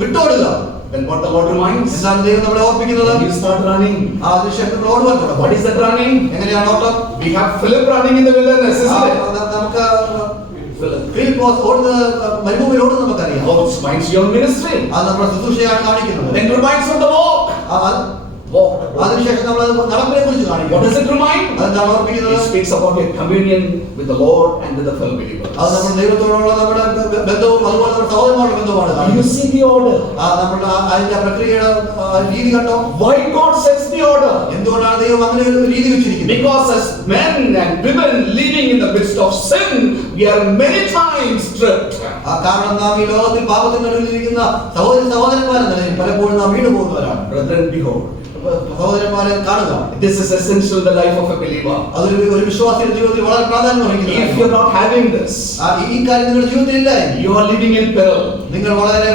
വിട്ടോടുക. Then what the Lord reminds? എന്താണ് ദൈവം നമ്മളെ ഓർമ്മിക്കുന്നത്? You start running. അതിനുശേഷം നമ്മൾ ഓടുവാൻ തുടങ്ങും. What is that running? എങ്ങനെയാണ് ഓട്ടം? We have Philip running in the wilderness, isn't it? നമുക്ക് മരുഭൂമിയിൽ ഓടുന്നത് നമുക്കറിയാം. Oh, it reminds you of ministry. അത് നമ്മുടെ ശുശ്രൂഷയാണ് കാണിക്കുന്നത്. Then reminds of the walk. അതിനുശേഷം നമ്മൾ നടപ്പിനെ കുറിച്ച് കാണിക്കും. What does it remind? അതെന്താണ് ഓർമ്മിക്കുന്നത്? It speaks about your communion with the Lord and with the fellow believers. അത് നമ്മുടെ ദൈവത്തോടുള്ള നമ്മുടെ ബന്ധവും അതുപോലെ നമ്മുടെ സഹോദരന്മാരുടെ ബന്ധവുമാണ്. You see the order. നമ്മുടെ അതിന്റെ പ്രക്രിയയുടെ രീതി കണ്ടോ? Why God sets the order? എന്തുകൊണ്ടാണ് ദൈവം അങ്ങനെ ഒരു രീതി വെച്ചിരിക്കുന്നത്? Because as men and women living in the midst of sin, we are many times tripped. കാരണം നാം ഈ ലോകത്തിൽ പാപത്തിന് നടുവിലിരിക്കുന്ന സഹോദരന്മാരെന്ന നിലയിൽ പലപ്പോഴും നാം വീണു പോകുന്നവരാണ്. Brethren, behold. സഹോദരന്മാരെ കാണുക. This is essential in the life of a believer. അതൊരു വിശ്വാസിയുടെ ജീവിതത്തിൽ വളരെ പ്രാധാന്യം അർഹിക്കുന്നു. If you are not having this, ഈ കാര്യം നിങ്ങളുടെ ജീവിതത്തിൽ ഇല്ല, you are living in peril. നിങ്ങൾ വളരെ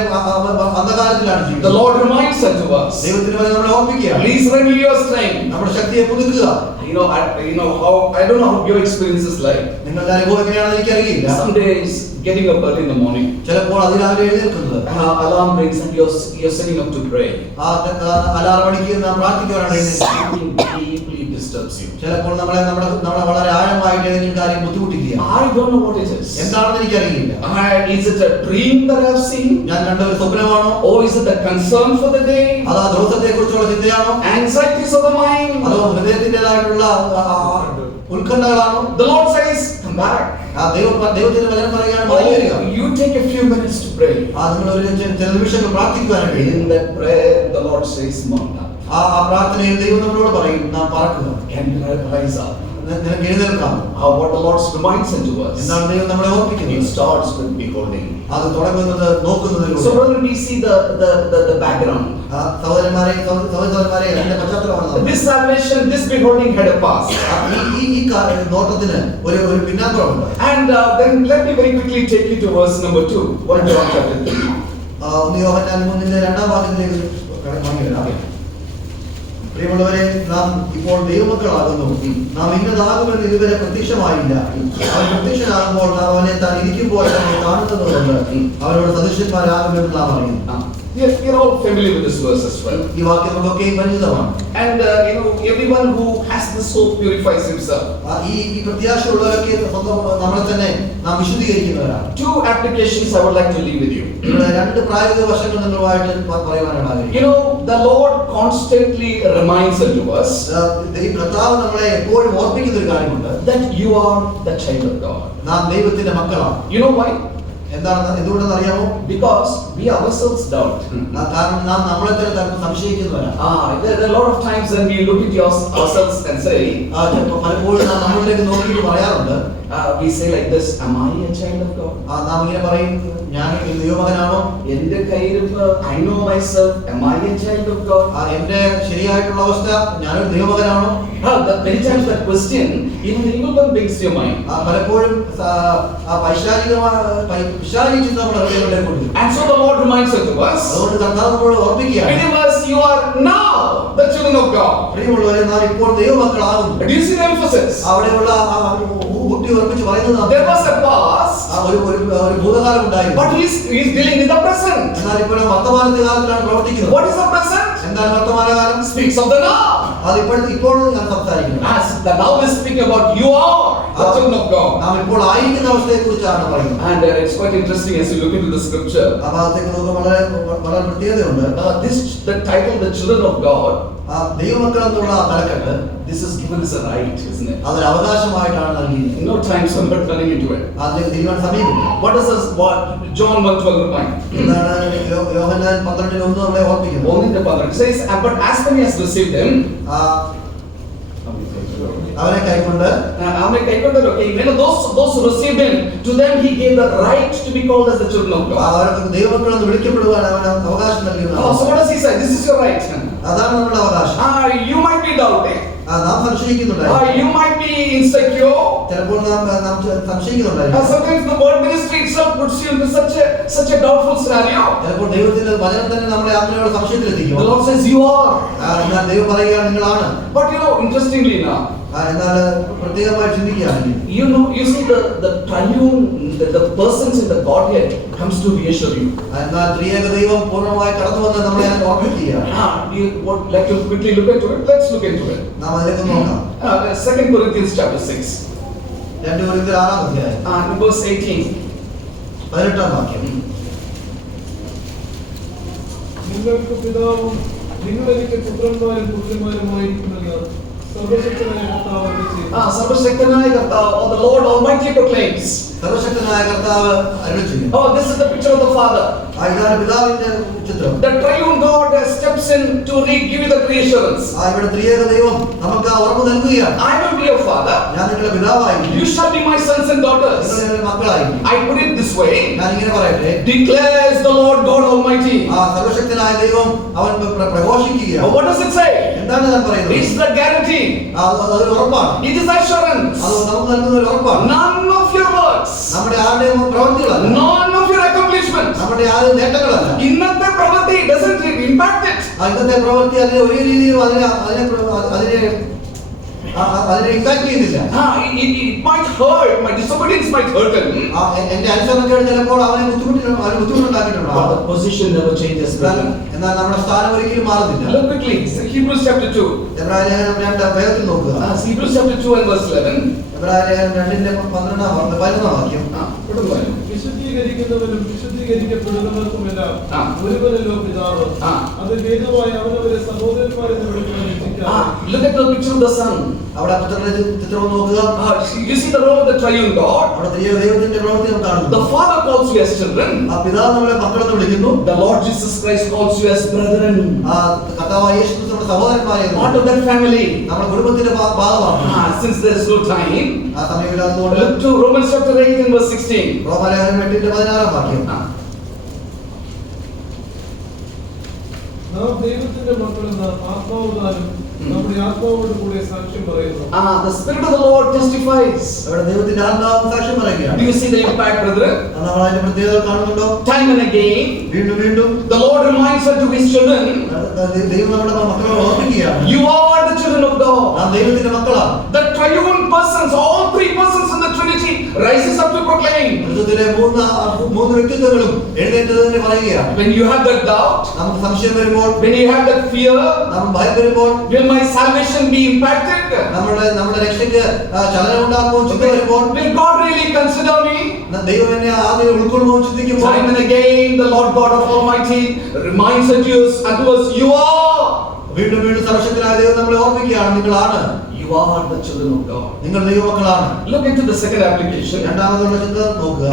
അന്ധകാരത്തിലാണ് ജീവിക്കുന്നത്. The Lord reminds unto us. ദൈവത്തിന്റെ വചനം നമ്മളെ ഓർമ്മിക്കുകയാണ്. Please renew your strength. നമ്മുടെ ശക്തിയെ പുതുക്കുക. I don't know how your experience is like. നിങ്ങളുടെ അനുഭവം എങ്ങനെയാണെന്ന് എനിക്കറിയില്ല. Some days getting up early in the morning. ചിലപ്പോൾ അതിരാവിലെ എഴുന്നേൽക്കുന്നത്. Alarm rings and you're sitting up to pray. Alarm അടിക്കുക നാം പ്രാർത്ഥിക്കുവാനാണ് Something deeply disturbs you. ചിലപ്പോൾ നമ്മളെ വളരെ ആഴമായിട്ട് ഏതെങ്കിലും കാര്യം ബുദ്ധിമുട്ടിക്കുക. I don't know what it is. എന്താണെന്ന് എനിക്കറിയില്ല. Is it a dream that I have seen? ഞാൻ കണ്ട ഒരു സ്വപ്നമാണോ? Or is it a concern for the day? അത് ആ ദിവസത്തെ കുറിച്ചുള്ള ചിന്തയാണോ? Anxieties of the mind? അതോ ഹൃദയത്തിൻ്റെതായിട്ടുള്ള ഉത്കണ്ഠകളാണോ? The Lord says, come back. ദൈവത്തിന്റെ വചനം പറയുകയാണ്, മടങ്ങി വരിക. You take a few minutes to pray. pray. നിങ്ങൾ ഒരു ചില നിമിഷങ്ങൾ പ്രാർത്ഥിക്കുവാനായിട്ട് In that prayer, the Lord says, Mount up. ആ പ്രാർത്ഥനയിൽ ദൈവം നമ്മളോട് പറയും നാം പറക്കുക, Can you rise up? നിനക്ക് എഴുന്നേൽക്കാം. What the Lord reminds unto us. എന്താണ് ദൈവം നമ്മളെ It ഓർപ്പിക്കുന്നത്? starts with beholding. അത് തുടങ്ങുന്നത് നോക്കുന്നതിലൂടെ. So, brother, we see the background. സഹോദരന്മാരെ അതിന്റെ പശ്ചാത്തലമാണ്. This salvation, this beholding had a past. ഈ നോട്ടത്തിന് ഒരു പിന്നാമ്പുറമുണ്ട്. And then let me very quickly take you to verse number 2. 1 John chapter 3. യോഹന്നാൻ 3:2 രണ്ടാം വാക്യത്തിലേക്ക് മടങ്ങി വരാം. പ്രിയമുള്ളവരെ, നാം ഇപ്പോൾ ദൈവമക്കളാകുന്നു. നാം ഇന്നതാകുമെന്ന് ഇതുവരെ പ്രത്യക്ഷമായില്ല. അവൻ പ്രത്യക്ഷനാകുമ്പോൾ നാം അവനെ താൻ ഇരിക്കുമ്പോൾ തന്നെ കാണുന്നത് കൊണ്ട് അവനോട് സദൃശന്മാരാകുമെന്ന് നാം അറിയുന്നു. You're all familiar with this verse as well. ഈ വാക്യം നമുക്കൊക്കെ പരിചിതമാണ്. And everyone who has this hope purifies himself. ഈ പ്രത്യാശയുള്ളവരൊക്കെ സ്വന്തം നമ്മളെ തന്നെ നാം വിശുദ്ധീകരിക്കുന്നവരാണ്. 2 applications I would like to leave with you. രണ്ട് പ്രായോഗിക വശങ്ങൾ നിങ്ങളുമായിട്ട് പറയുവാനാണ് ആഗ്രഹിക്കുന്നത്. The Lord constantly reminds unto us ഈ കർത്താവ് നമ്മളെ എപ്പോഴും ഓർപ്പിക്കുന്ന ഒരു കാര്യമുണ്ട്, that you are the child of God. നാം ദൈവത്തിന്റെ മക്കളാണ്. You know why? എന്തുകൊണ്ടെന്ന് അറിയാമോ? Because we ourselves doubt. കാരണം നാം നമ്മളെ തന്നെ സംശയിക്കുന്നവരാണ്. There are a lot of times when we look at ourselves and say, പലപ്പോഴും നാം നമ്മളിലേക്ക് നോക്കിയിട്ട് പറയാറുണ്ട്, we say like this, am I a child of God? നാം ഇങ്ങനെ പറയും, ഞാൻ ദൈവമകനാണോ? എന്റെ കയ്യിലിപ്പോ I know myself, am I a child of God? എന്റെ ശരിയായിട്ടുള്ള അവസ്ഥ ഞാനൊരു ദൈവമകനാണോ? Many times that question, even the evil one brings to your mind. പലപ്പോഴും പിശാചി ചിന്ത നമ്മുടെ ഹൃദയങ്ങളിലേക്ക് കൊണ്ടുവരും. And so the Lord reminds us to us, അതുകൊണ്ട് കർത്താവ് നമ്മളോട് ഓർപ്പിക്കുകയാണ്, believers, you are now the children of God. പ്രിയമുള്ളവരെ, നാം ഇപ്പോൾ ദൈവമക്കളാകുന്നു. Do you see the emphasis? അവിടെയുള്ള ഊട്ടി ഉറപ്പിച്ച് പറയുന്നത്, There was a past, ഒരു ഭൂതകാലം ഉണ്ടായിരുന്നു. but he's dealing with the present. എന്നാൽ ഇപ്പോൾ വർത്തമാനത്തെ കാലത്തിലാണ് പ്രവർത്തിക്കുന്നത്. What is the present? എന്താണ് വർത്തമാനകാലം? Speaks of the now. അത് ഇപ്പോൾ ഞാൻ സംസാരിക്കുന്നു. As the now is speaking about you are the children of God. നാം ഇപ്പോൾ ആയിരിക്കുന്ന അവസ്ഥയെ കുറിച്ചാണ് പറയുന്നത്. And it's quite interesting as you look into the scripture. ആ ഭാഗത്തേക്ക് നോക്കുമ്പോൾ വളരെ പ്രത്യേകതയുണ്ട്. The title, the children of God, ദൈവമക്കൾ എന്നുള്ള തലക്കെട്ട്, this is given as a right, isn't it? അതൊരു അവകാശമായിട്ടാണ് നൽകിയിരിക്കുന്നത്. No time spent but running into it. അതിലേക്ക് തിരിയാൻ സമയമില്ല. What does John 1:12 remind? എന്താണ് യോഹന്നാൻ 12:1 നമ്മളെ ഓർപ്പിക്കുന്നത്? Only the Father. It says, but as many as received him, അവനെ കൈക്കൊണ്ട് those who received him, to them he gave the right to be called as the children of God. അവർക്ക് ദൈവമക്കളെന്ന് വിളിക്കപ്പെടുവാൻ അവൻ അവകാശം നൽകിയത്. So what does he say? This is your right. അതാണ് നമ്മുടെ അവകാശം. You might be doubting. നാം സംശയിക്കുന്നുണ്ടായിരുന്നു. You might be insecure. ചിലപ്പോൾ നാം സംശയിക്കുന്നുണ്ടായിരുന്നു. Sometimes the word ministry itself puts you into such a doubtful scenario. ചിലപ്പോൾ ദൈവത്തിന്റെ വചനം തന്നെ നമ്മളെ അങ്ങനെയുള്ള സംശയത്തിലെത്തിക്കും. The Lord says you are. എന്നാൽ ദൈവം പറയുകയാണ് നിങ്ങളാണ്. But interestingly now, എന്നാൽ പ്രത്യേകമായി ചിന്തിക്കുകയാണെങ്കിൽ, you see the triune, the persons in the Godhead comes to reassure you. എന്നാൽ ത്രിയേക ദൈവം പൂർണ്ണമായി കടന്നു വന്ന് നമ്മളെ ഓർമ്മിക്കുകയാണ്. You would like to quickly look into it? Let's look into it. നാം അതിലേക്ക് നോക്കാം. 2 Corinthians chapter 6. 2 കൊരിന്ത്യർ 6-ാം അധ്യായം verse 18. 18-ാം വാക്യം. നിങ്ങൾക്ക് പിതാവും നിങ്ങൾ എനിക്ക് പുത്രന്മാരും പുത്രിമാരുമായിരിക്കുമെന്ന് സർവശക്തനായ കർത്താവ് അരുളിച്ചെയ്യുന്നു. സർവശക്തനായ കർത്താവ്, or the Lord Almighty proclaims. സർവശക്തനായ കർത്താവ് അരുളിച്ചെയ്യുന്നു. This is the picture of the Father. ഇതാണ് പിതാവിന്റെ ചിത്രം. The triune God steps in to give you the reassurance. ഇവിടെ ത്രിയേക ദൈവം നമുക്ക് ആ ഉറപ്പ് നൽകുകയാണ്. I will be your father. ഞാൻ നിങ്ങളുടെ പിതാവായിരിക്കും. You shall be my sons and daughters. നിങ്ങൾ എൻ്റെ മക്കളായിരിക്കും. I put it this way. ഞാൻ ഇങ്ങനെ പറയട്ടെ, declares the Lord God Almighty. സർവശക്തനായ ദൈവം അവൻ പ്രഘോഷിക്കുകയാണ്. What does it say? എന്താണ് ഞാൻ പറയുന്നത്? It's the guarantee. അതൊരു ഉറപ്പാണ്. It is assurance. അത് നമുക്ക് നൽകുന്ന ഒരു ഉറപ്പാണ്. None of your works. നമ്മുടെ ആരുടെയും പ്രവൃത്തികളല്ല. None of your accomplishments. നമ്മുടെ ആരുടെയും നേട്ടങ്ങളല്ല. ഇന്നത്തെ പ്രവൃത്തി doesn't impact it. ഇന്നത്തെ പ്രവൃത്തി അതിനെ ഒരു രീതിയിലും അതിനെ ഇമ്പാക്ട് ചെയ്യുന്നില്ല. It might hurt. My disobedience might hurt him. എന്റെ അനുസരണക്കേട് ചിലപ്പോൾ അവനെ ബുദ്ധിമുട്ടുണ്ടാക്കിയിട്ടുണ്ടാവും. But the position never changes. എന്നാൽ നമ്മുടെ സ്ഥാനം ഒരിക്കലും മാറുന്നില്ല. Look quickly, Hebrews chapter 2. എബ്രായ ലേഖനം 2 വേഗത്തിൽ നോക്കുക. Hebrews chapter 2 and verse 11. എബ്രായ ലേഖനം 2:11 വാക്യം. വിശുദ്ധീകരിക്കുന്നവരും വിശുദ്ധീകരിക്കപ്പെടുന്നവർക്കുമെല്ലാം ഒരുവനല്ലോ പിതാവ്. അത് ഹേതുവായി അവനവരെ സഹോദരന്മാരെന്ന് വിളിക്കുവാൻ ഇച്ഛിക്കാതെ. Look at the picture of the Son. അവിടെ പുത്രന്റെ ചിത്രം നോക്കുക. You see the role of the triune God. അവിടെ ദൈവത്തിന്റെ പ്രവൃത്തി നാം കാണുന്നു. The Father calls you as children. ആ പിതാവ് നമ്മളെ മക്കളെന്ന് വിളിക്കുന്നു. The Lord Jesus Christ calls you as brethren. ആ കർത്താവായ യേശു ക്രിസ്തു നമ്മുടെ സഹോദരന്മാരെ Part of that family. നമ്മുടെ കുടുംബത്തിന്റെ ഭാഗമാണ്. Since there is no time, ആ സമയമില്ലാത്തതുകൊണ്ട് look to Romans chapter 8 and verse 16. റോമാലേഖനം 8:16 വാക്യം. നാം ദൈവത്തിന്റെ മക്കളെന്ന് ആത്മാവുദാനം നമ്മുടെ ആത്മാവോട് കൂടെ സാക്ഷ്യം പറയുന്നു. The Spirit of the Lord testifies. അവിടെ ദൈവത്തിന്റെ ആത്മാവ് സാക്ഷ്യം പറയുകയാണ്. Do you see the impact, brethren? നമ്മൾ അതിന്റെ പ്രത്യേകത കാണുന്നുണ്ടോ? Time and again, വീണ്ടും the Lord reminds unto His children, ദൈവം നമ്മുടെ മക്കളെ ഓർമ്മിക്കുകയാണ്. you are the children of God. നാം ദൈവത്തിന്റെ മക്കളാണ്. The triune persons, all three persons in the Trinity, rises up to proclaim. ത്രിത്വത്തിലെ മൂന്ന് വ്യക്തിത്വങ്ങളും എഴുന്നേറ്റ് തന്നെ പറയുകയാണ്. When you have that doubt, നമുക്ക് സംശയം വരുമ്പോൾ, when you have that fear, നാം ഭയം വരുമ്പോൾ, will my salvation be impacted? നമ്മുടെ രക്ഷയ്ക്ക് ചലനം ഉണ്ടാകുമോ ചിന്ത വരുമ്പോൾ, Will God really consider me? ദൈവം എന്നെ ആദ്യം ഉൾക്കൊള്ളുമോ ചിന്തിക്കുമ്പോൾ, Time and again, the Lord God of Almighty reminds unto us, you are. വീണ്ടും സർവശക്തനായ ദൈവം നമ്മളെ ഓർമ്മിക്കുകയാണ്, നിങ്ങളാണ്. You are the children of God. നിങ്ങൾ ദൈവമക്കളാണ്. Look into the second application. രണ്ടാമതുള്ള ചിന്ത നോക്കുക.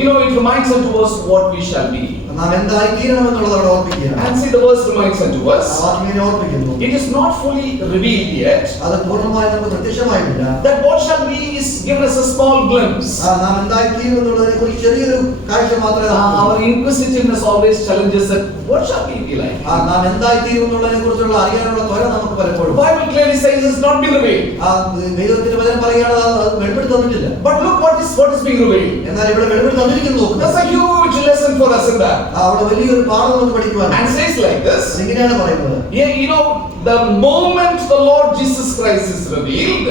It reminds unto us what we shall be. നാം എന്തായി തീരണമെന്നുള്ളത് അവിടെ ഓർമ്മിക്കുകയാണ്. And see, the verse reminds unto us. വാക്യം ഓർമ്മിക്കുന്നു. It is not fully revealed yet. അത് പൂർണ്ണമായി നമുക്ക് പ്രത്യക്ഷമായിട്ടില്ല. That what shall be is given us a small glimpse. നാം എന്തായി തീരുമെന്നുള്ളതിനെ കുറിച്ച് ചെറിയൊരു കാഴ്ച മാത്രമേ Our inquisitiveness always challenges that what shall we be like? നാം എന്തായി തീരുമെന്നുള്ളതിനെ കുറിച്ചുള്ള അറിയാനുള്ള ത്വര നമുക്ക് പലപ്പോഴും. Bible clearly says it's not been revealed. ദൈവത്തിന്റെ വചനം പറയുകയാണ് അത് വെളിപ്പെടുത്തി തന്നിട്ടില്ല. But look what is being revealed. എന്നാൽ ഇവിടെ വെളിപ്പെടുത്തി തന്നിരിക്കുന്നു നോക്കുക. There's a huge lesson for us in that. അവിടെ വലിയൊരു പാഠം നമുക്ക് പഠിക്കുവാൻ. And says like this. ഇങ്ങനെയാണ് പറയുന്നത്. The moment the Lord Jesus Christ is revealed,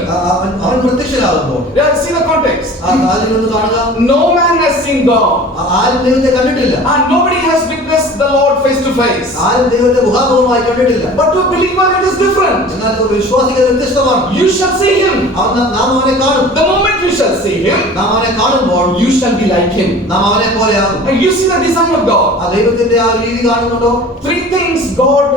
അവൻ പ്രത്യക്ഷനാകുമ്പോൾ, see the context. അതിലൊന്ന് കാണുക. No man has seen God. ആരും ദൈവത്തെ കണ്ടിട്ടില്ല. And nobody has witnessed the Lord face to face. ആരും ദൈവത്തെ മുഖാമുഖമായി കണ്ടിട്ടില്ല. But to a believer it is different. എന്നാൽ വിശ്വാസികൾ വ്യത്യസ്തമാണ്. You shall see him. നാം അവനെ കാണും. The moment you shall see him, നാം അവനെ കാണുമ്പോൾ you shall be like him. നാം അവനെ പോലെയാകും. And you see the design of God. ദൈവത്തിന്റെ ആ രീതി കാണുന്നുണ്ടോ? Three things God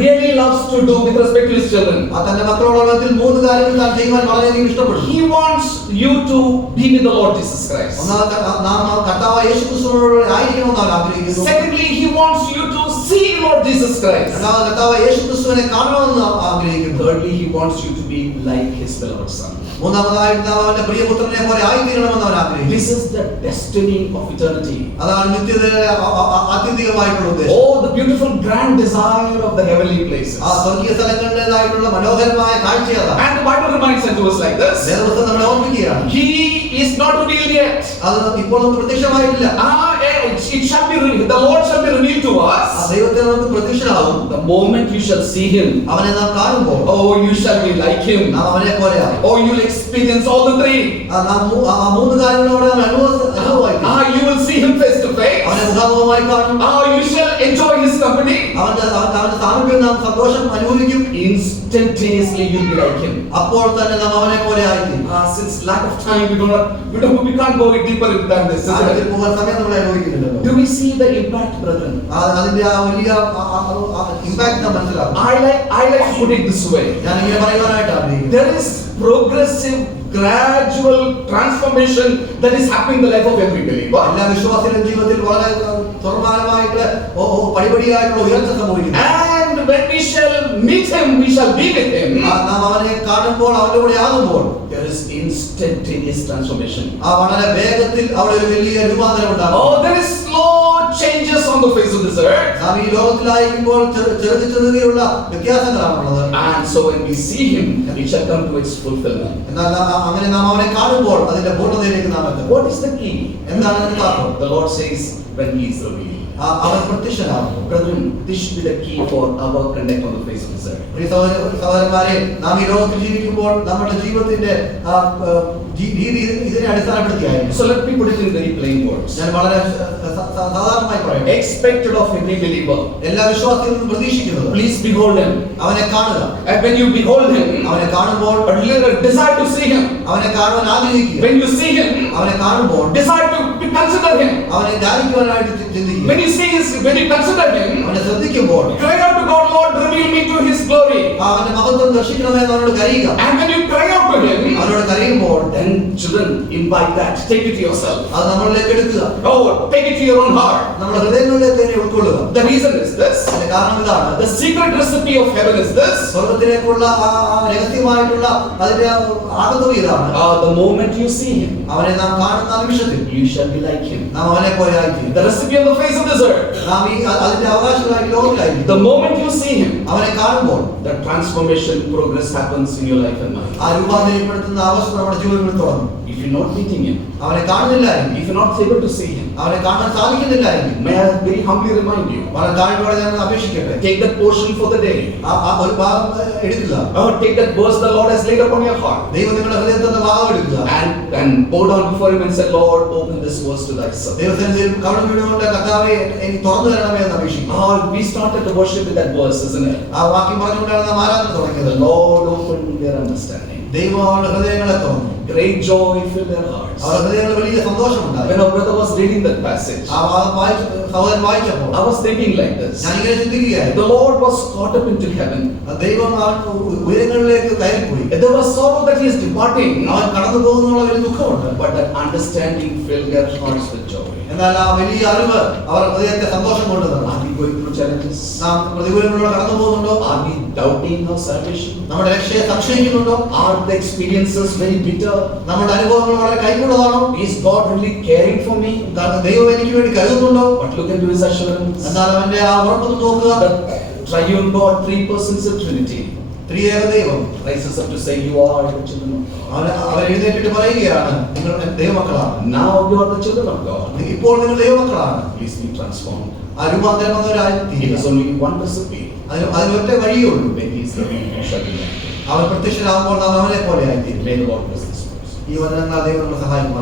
really loves to do with respect to his children. തന്റെ മക്കളോടുള്ള മൂന്ന് കാര്യങ്ങൾ താൻ ചെയ്യുവാൻ വളരെയധികം ഇഷ്ടപ്പെടുന്നു. He wants you to be with the Lord Jesus Christ. നാം കർത്താവായ യേശു ക്രിസ്തുവിനോട് ആയിരിക്കണമെന്ന് അവൻ ആഗ്രഹിക്കുന്നു. Secondly, he wants you to see Lord Jesus Christ. കർത്താവായ യേശു ക്രിസ്തുവിനെ കാണണമെന്ന് ആഗ്രഹിക്കുന്നു. Thirdly, he wants you to be like his beloved son. മൂന്നാമതായിട്ട് നാം അവന്റെ പ്രിയപുത്രനെ പോലെ ആയിത്തീരണമെന്ന് അവൻ ആഗ്രഹിക്കുന്നു. This is the destiny of eternity. അതാണ് നിത്യതയുടെ ആത്യന്തികമായിട്ടുള്ള ഉദ്ദേശം. Oh, the beautiful grand desire of the heavenly places. ആ സ്വർഗീയ സ്ഥലങ്ങളുടേതായിട്ടുള്ള മനോഹരമായ കാഴ്ച അതാണ്. And the Bible reminds unto us like this. വേദപുസ്തകം നമ്മളെ ഓർമ്മിക്കുകയാണ്. He is not revealed yet. അത് ഇപ്പോൾ നമുക്ക് പ്രത്യക്ഷമായിട്ടില്ല. It shall be revealed. The Lord shall be revealed to us. ദൈവത്തെ നമുക്ക് പ്രത്യക്ഷനാകും. The moment you shall see him. അവനെ നാം കാണുമ്പോൾ, Oh, you shall be like him. നാം അവനെ പോലെയാകും. Oh, you'll experience all the three. മൂന്ന് കാര്യങ്ങളോടെ അനുഭവമായി. You will see him face to face. അവനെ മുഖാമുഖമായി കാണും. You shall enjoy his company. അവന്റെ സാമീപ്യം നാം സന്തോഷം അനുഭവിക്കും. Instantaneously you'll be like him. അപ്പോൾ തന്നെ നാം അവനെ പോലെ ആയിരിക്കും. Since lack of time, we can't go deeper than this. അതിൽ പോകാൻ സമയം നമ്മൾ അനുഭവിക്കുന്നില്ലല്ലോ. Do we see the impact, brethren? അതിന്റെ ആ വലിയ ഇമ്പാക്ട് നാം മനസ്സിലാക്കും. I like to put it this way. ഞാൻ ഇങ്ങനെ പറയുവാനായിട്ട് ആഗ്രഹിക്കുന്നു. There is progressive, gradual transformation that is happening in the life of every believer. എല്ലാ വിശ്വാസികളുടെ ജീവിതത്തിൽ വളരെ തുറമാനമായിട്ട് പടിപടിയായിട്ടുള്ള ഉയർച്ച സംഭവിക്കുന്നു. And when we shall meet him, we shall be with him. നാം അവനെ കാണുമ്പോൾ അവന്റെ കൂടെ ആകുമ്പോൾ there is instantaneous transformation. വളരെ വേഗത്തിൽ അവിടെ ഒരു വലിയ രൂപാന്തരം ഉണ്ടാകും. Oh, there is slow changes on the face of this earth. നാം ഈ ലോകത്തിലായിരിക്കുമ്പോൾ ചെറുതുള്ള വ്യത്യാസങ്ങളാണുള്ളത്. And so when we see him, it shall come to its fulfillment. എന്നാൽ അങ്ങനെ നാം അവനെ കാണുമ്പോൾ അതിന്റെ പൂർണ്ണതയിലേക്ക് നാം എത്തും. What is the key? എന്താണ് അതിന്റെ കാരണം? The Lord says when he is revealed. അവൻ പ്രത്യക്ഷനാകും. Brethren, this should be the key for our conduct on the face of this earth. സഹോദരന്മാരെ, നാം ഈ ലോകത്തിൽ ജീവിക്കുമ്പോൾ നമ്മുടെ ജീവിതത്തിന്റെ രീതി ഇതിനെ അടിസ്ഥാനപ്പെടുത്തിയായിരുന്നു. So let me put it in very plain words. ഞാൻ വളരെ സാധാരണമായി പറയട്ടെ. Expected of every believer. എല്ലാ വിശ്വാസികളിൽ നിന്നും പ്രതീക്ഷിക്കുന്നത് Please behold him. അവനെ കാണുക. And when you behold him, അവനെ കാണുമ്പോൾ desire to see him. അവനെ കാണുവാൻ ആഗ്രഹിക്കുക. When you see him, അവനെ കാണുമ്പോൾ desire to consider him. അവനെ ധ്യാനിക്കുവാനായിട്ട് ചിന്തിക്കുക. When you consider him, അവനെ ശ്രദ്ധിക്കുമ്പോൾ cry out to God, Lord, reveal me to his glory. അവന്റെ മഹത്വം ദർശിക്കണമെന്ന് അവനോട് കരയുക. And when you cry out to him, അവനോട് കരയുമ്പോൾ then children, imbibe that. Take it to yourself. അത് നമ്മളിലേക്ക് എടുക്കുക. Oh, take it to your own heart. നമ്മുടെ ഹൃദയങ്ങളിലേക്ക് തന്നെ ഉൾക്കൊള്ളുക. The reason is this. അതിന്റെ കാരണം ഇതാണ്. The secret recipe of heaven is this. സ്വർഗ്ഗത്തിലേക്കുള്ള ആ രഹസ്യമായിട്ടുള്ള അതിന്റെ ആകത്തുക ഇതാണ്. The moment you see him, അവനെ നാം കാണുന്ന നിമിഷത്തിൽ you shall be like him. നാം അവനെ പോലെ ആയിത്തീരും. The recipe on the face of this earth. നാം ഈ അതിന്റെ അവകാശമായി ലോകത്തിലായിരിക്കും. The moment you see him, അവനെ കാണുമ്പോൾ the transformation progress happens in your life and mine. ആ രൂപാന്തരപ്പെടുത്തുന്ന അവസ്ഥ നമ്മുടെ ജീവിതത്തിൽ തുടങ്ങും. If you're not meeting him, അവനെ കാണുന്നില്ലായിരിക്കും. if you're not able to see him, അവനെ കാണാൻ സാധിക്കുന്നില്ലായിരിക്കും. may I very humbly remind you, വളരെ താഴ്മയോടെ ഞാൻ അപേക്ഷിക്കട്ടെ. take that portion for the day. ഒരു ഭാഗം എടുക്കുക. Take that verse the Lord has laid upon your heart. ദൈവം നിങ്ങളുടെ ഹൃദയത്തിൽ നിന്ന് ഭാഗം എടുക്കുക. And bow down before him and say, Lord, open this verse to thy servant. ദൈവസന്നിധിയിൽ കവണം വീണുകൊണ്ട് കർത്താവേ എനിക്ക് തുറന്നു തരണമേ എന്ന് അപേക്ഷിക്കുന്നു. We started to worship with that verse, isn't it? ആ വാക്യം പറഞ്ഞുകൊണ്ടാണ് നാം ആരാധന തുടങ്ങിയത്. The Lord opened their understanding. ദൈവം അവരുടെ ഹൃദയങ്ങളെ തുറന്നു. Great joy filled their hearts. അവരുടെ ഹൃദയങ്ങളിൽ വലിയ സന്തോഷമുണ്ടായി. When our brother was reading that passage, ആ ഭാഗം സഹോദരൻ വായിച്ചപ്പോൾ I was thinking like this. ഞാൻ ഇങ്ങനെ ചിന്തിക്കുകയായിരുന്നു. The Lord was caught up into heaven. ദൈവം ഉയരങ്ങളിലേക്ക് കയറിപ്പോയി. There was sorrow that he is departing, അവൻ കടന്നു പോകുന്നുള്ള വലിയ ദുഃഖമുണ്ട്. but that understanding filled their hearts with joy. എന്നാൽ ആ വലിയ അറിവ് അവരുടെ ഹൃദയത്തെ സന്തോഷം കൊണ്ട് തന്നു. Are we going through challenges? നാം പ്രതികൂലങ്ങളിലൂടെ കടന്നു പോകുന്നുണ്ടോ? Are we doubting our salvation? നമ്മുടെ രക്ഷയെ സംശയിക്കുന്നുണ്ടോ? Are the experiences very bitter? നമ്മുടെ അനുഭവങ്ങൾ വളരെ കൈക്കൊള്ളതാണോ? Is God really caring for me? കാരണം ദൈവം എനിക്ക് വേണ്ടി കരുതുന്നുണ്ടോ? But look into his assurance. എന്നാൽ അവന്റെ ആ ഉറപ്പൊന്ന് നോക്കുക. The triune God, 3 persons of Trinity, ത്രിയേക ദൈവം rises up to say, you are the children of God. അവർ എഴുന്നേറ്റിട്ട് പറയുകയാണ്, നിങ്ങൾ ദൈവമക്കളാണ്. Now you are the children of God. ഇപ്പോൾ നിങ്ങൾ ദൈവമക്കളാണ്. Please be transformed. ആ രൂപാന്തരം വന്നവരായി It തീരുക. is only one recipe. അതിനൊറ്റ വഴിയേ ഉള്ളൂ. When he is revealed, you shall be like him. അവൻ പ്രത്യക്ഷനാകുമ്പോൾ നാം അവനെ പോലെ ആയിത്തീരും. May the Lord bless this verse. ഈ വചനങ്ങൾ ദൈവം നമ്മളെ സഹായിക്കുമാറാകട്ടെ.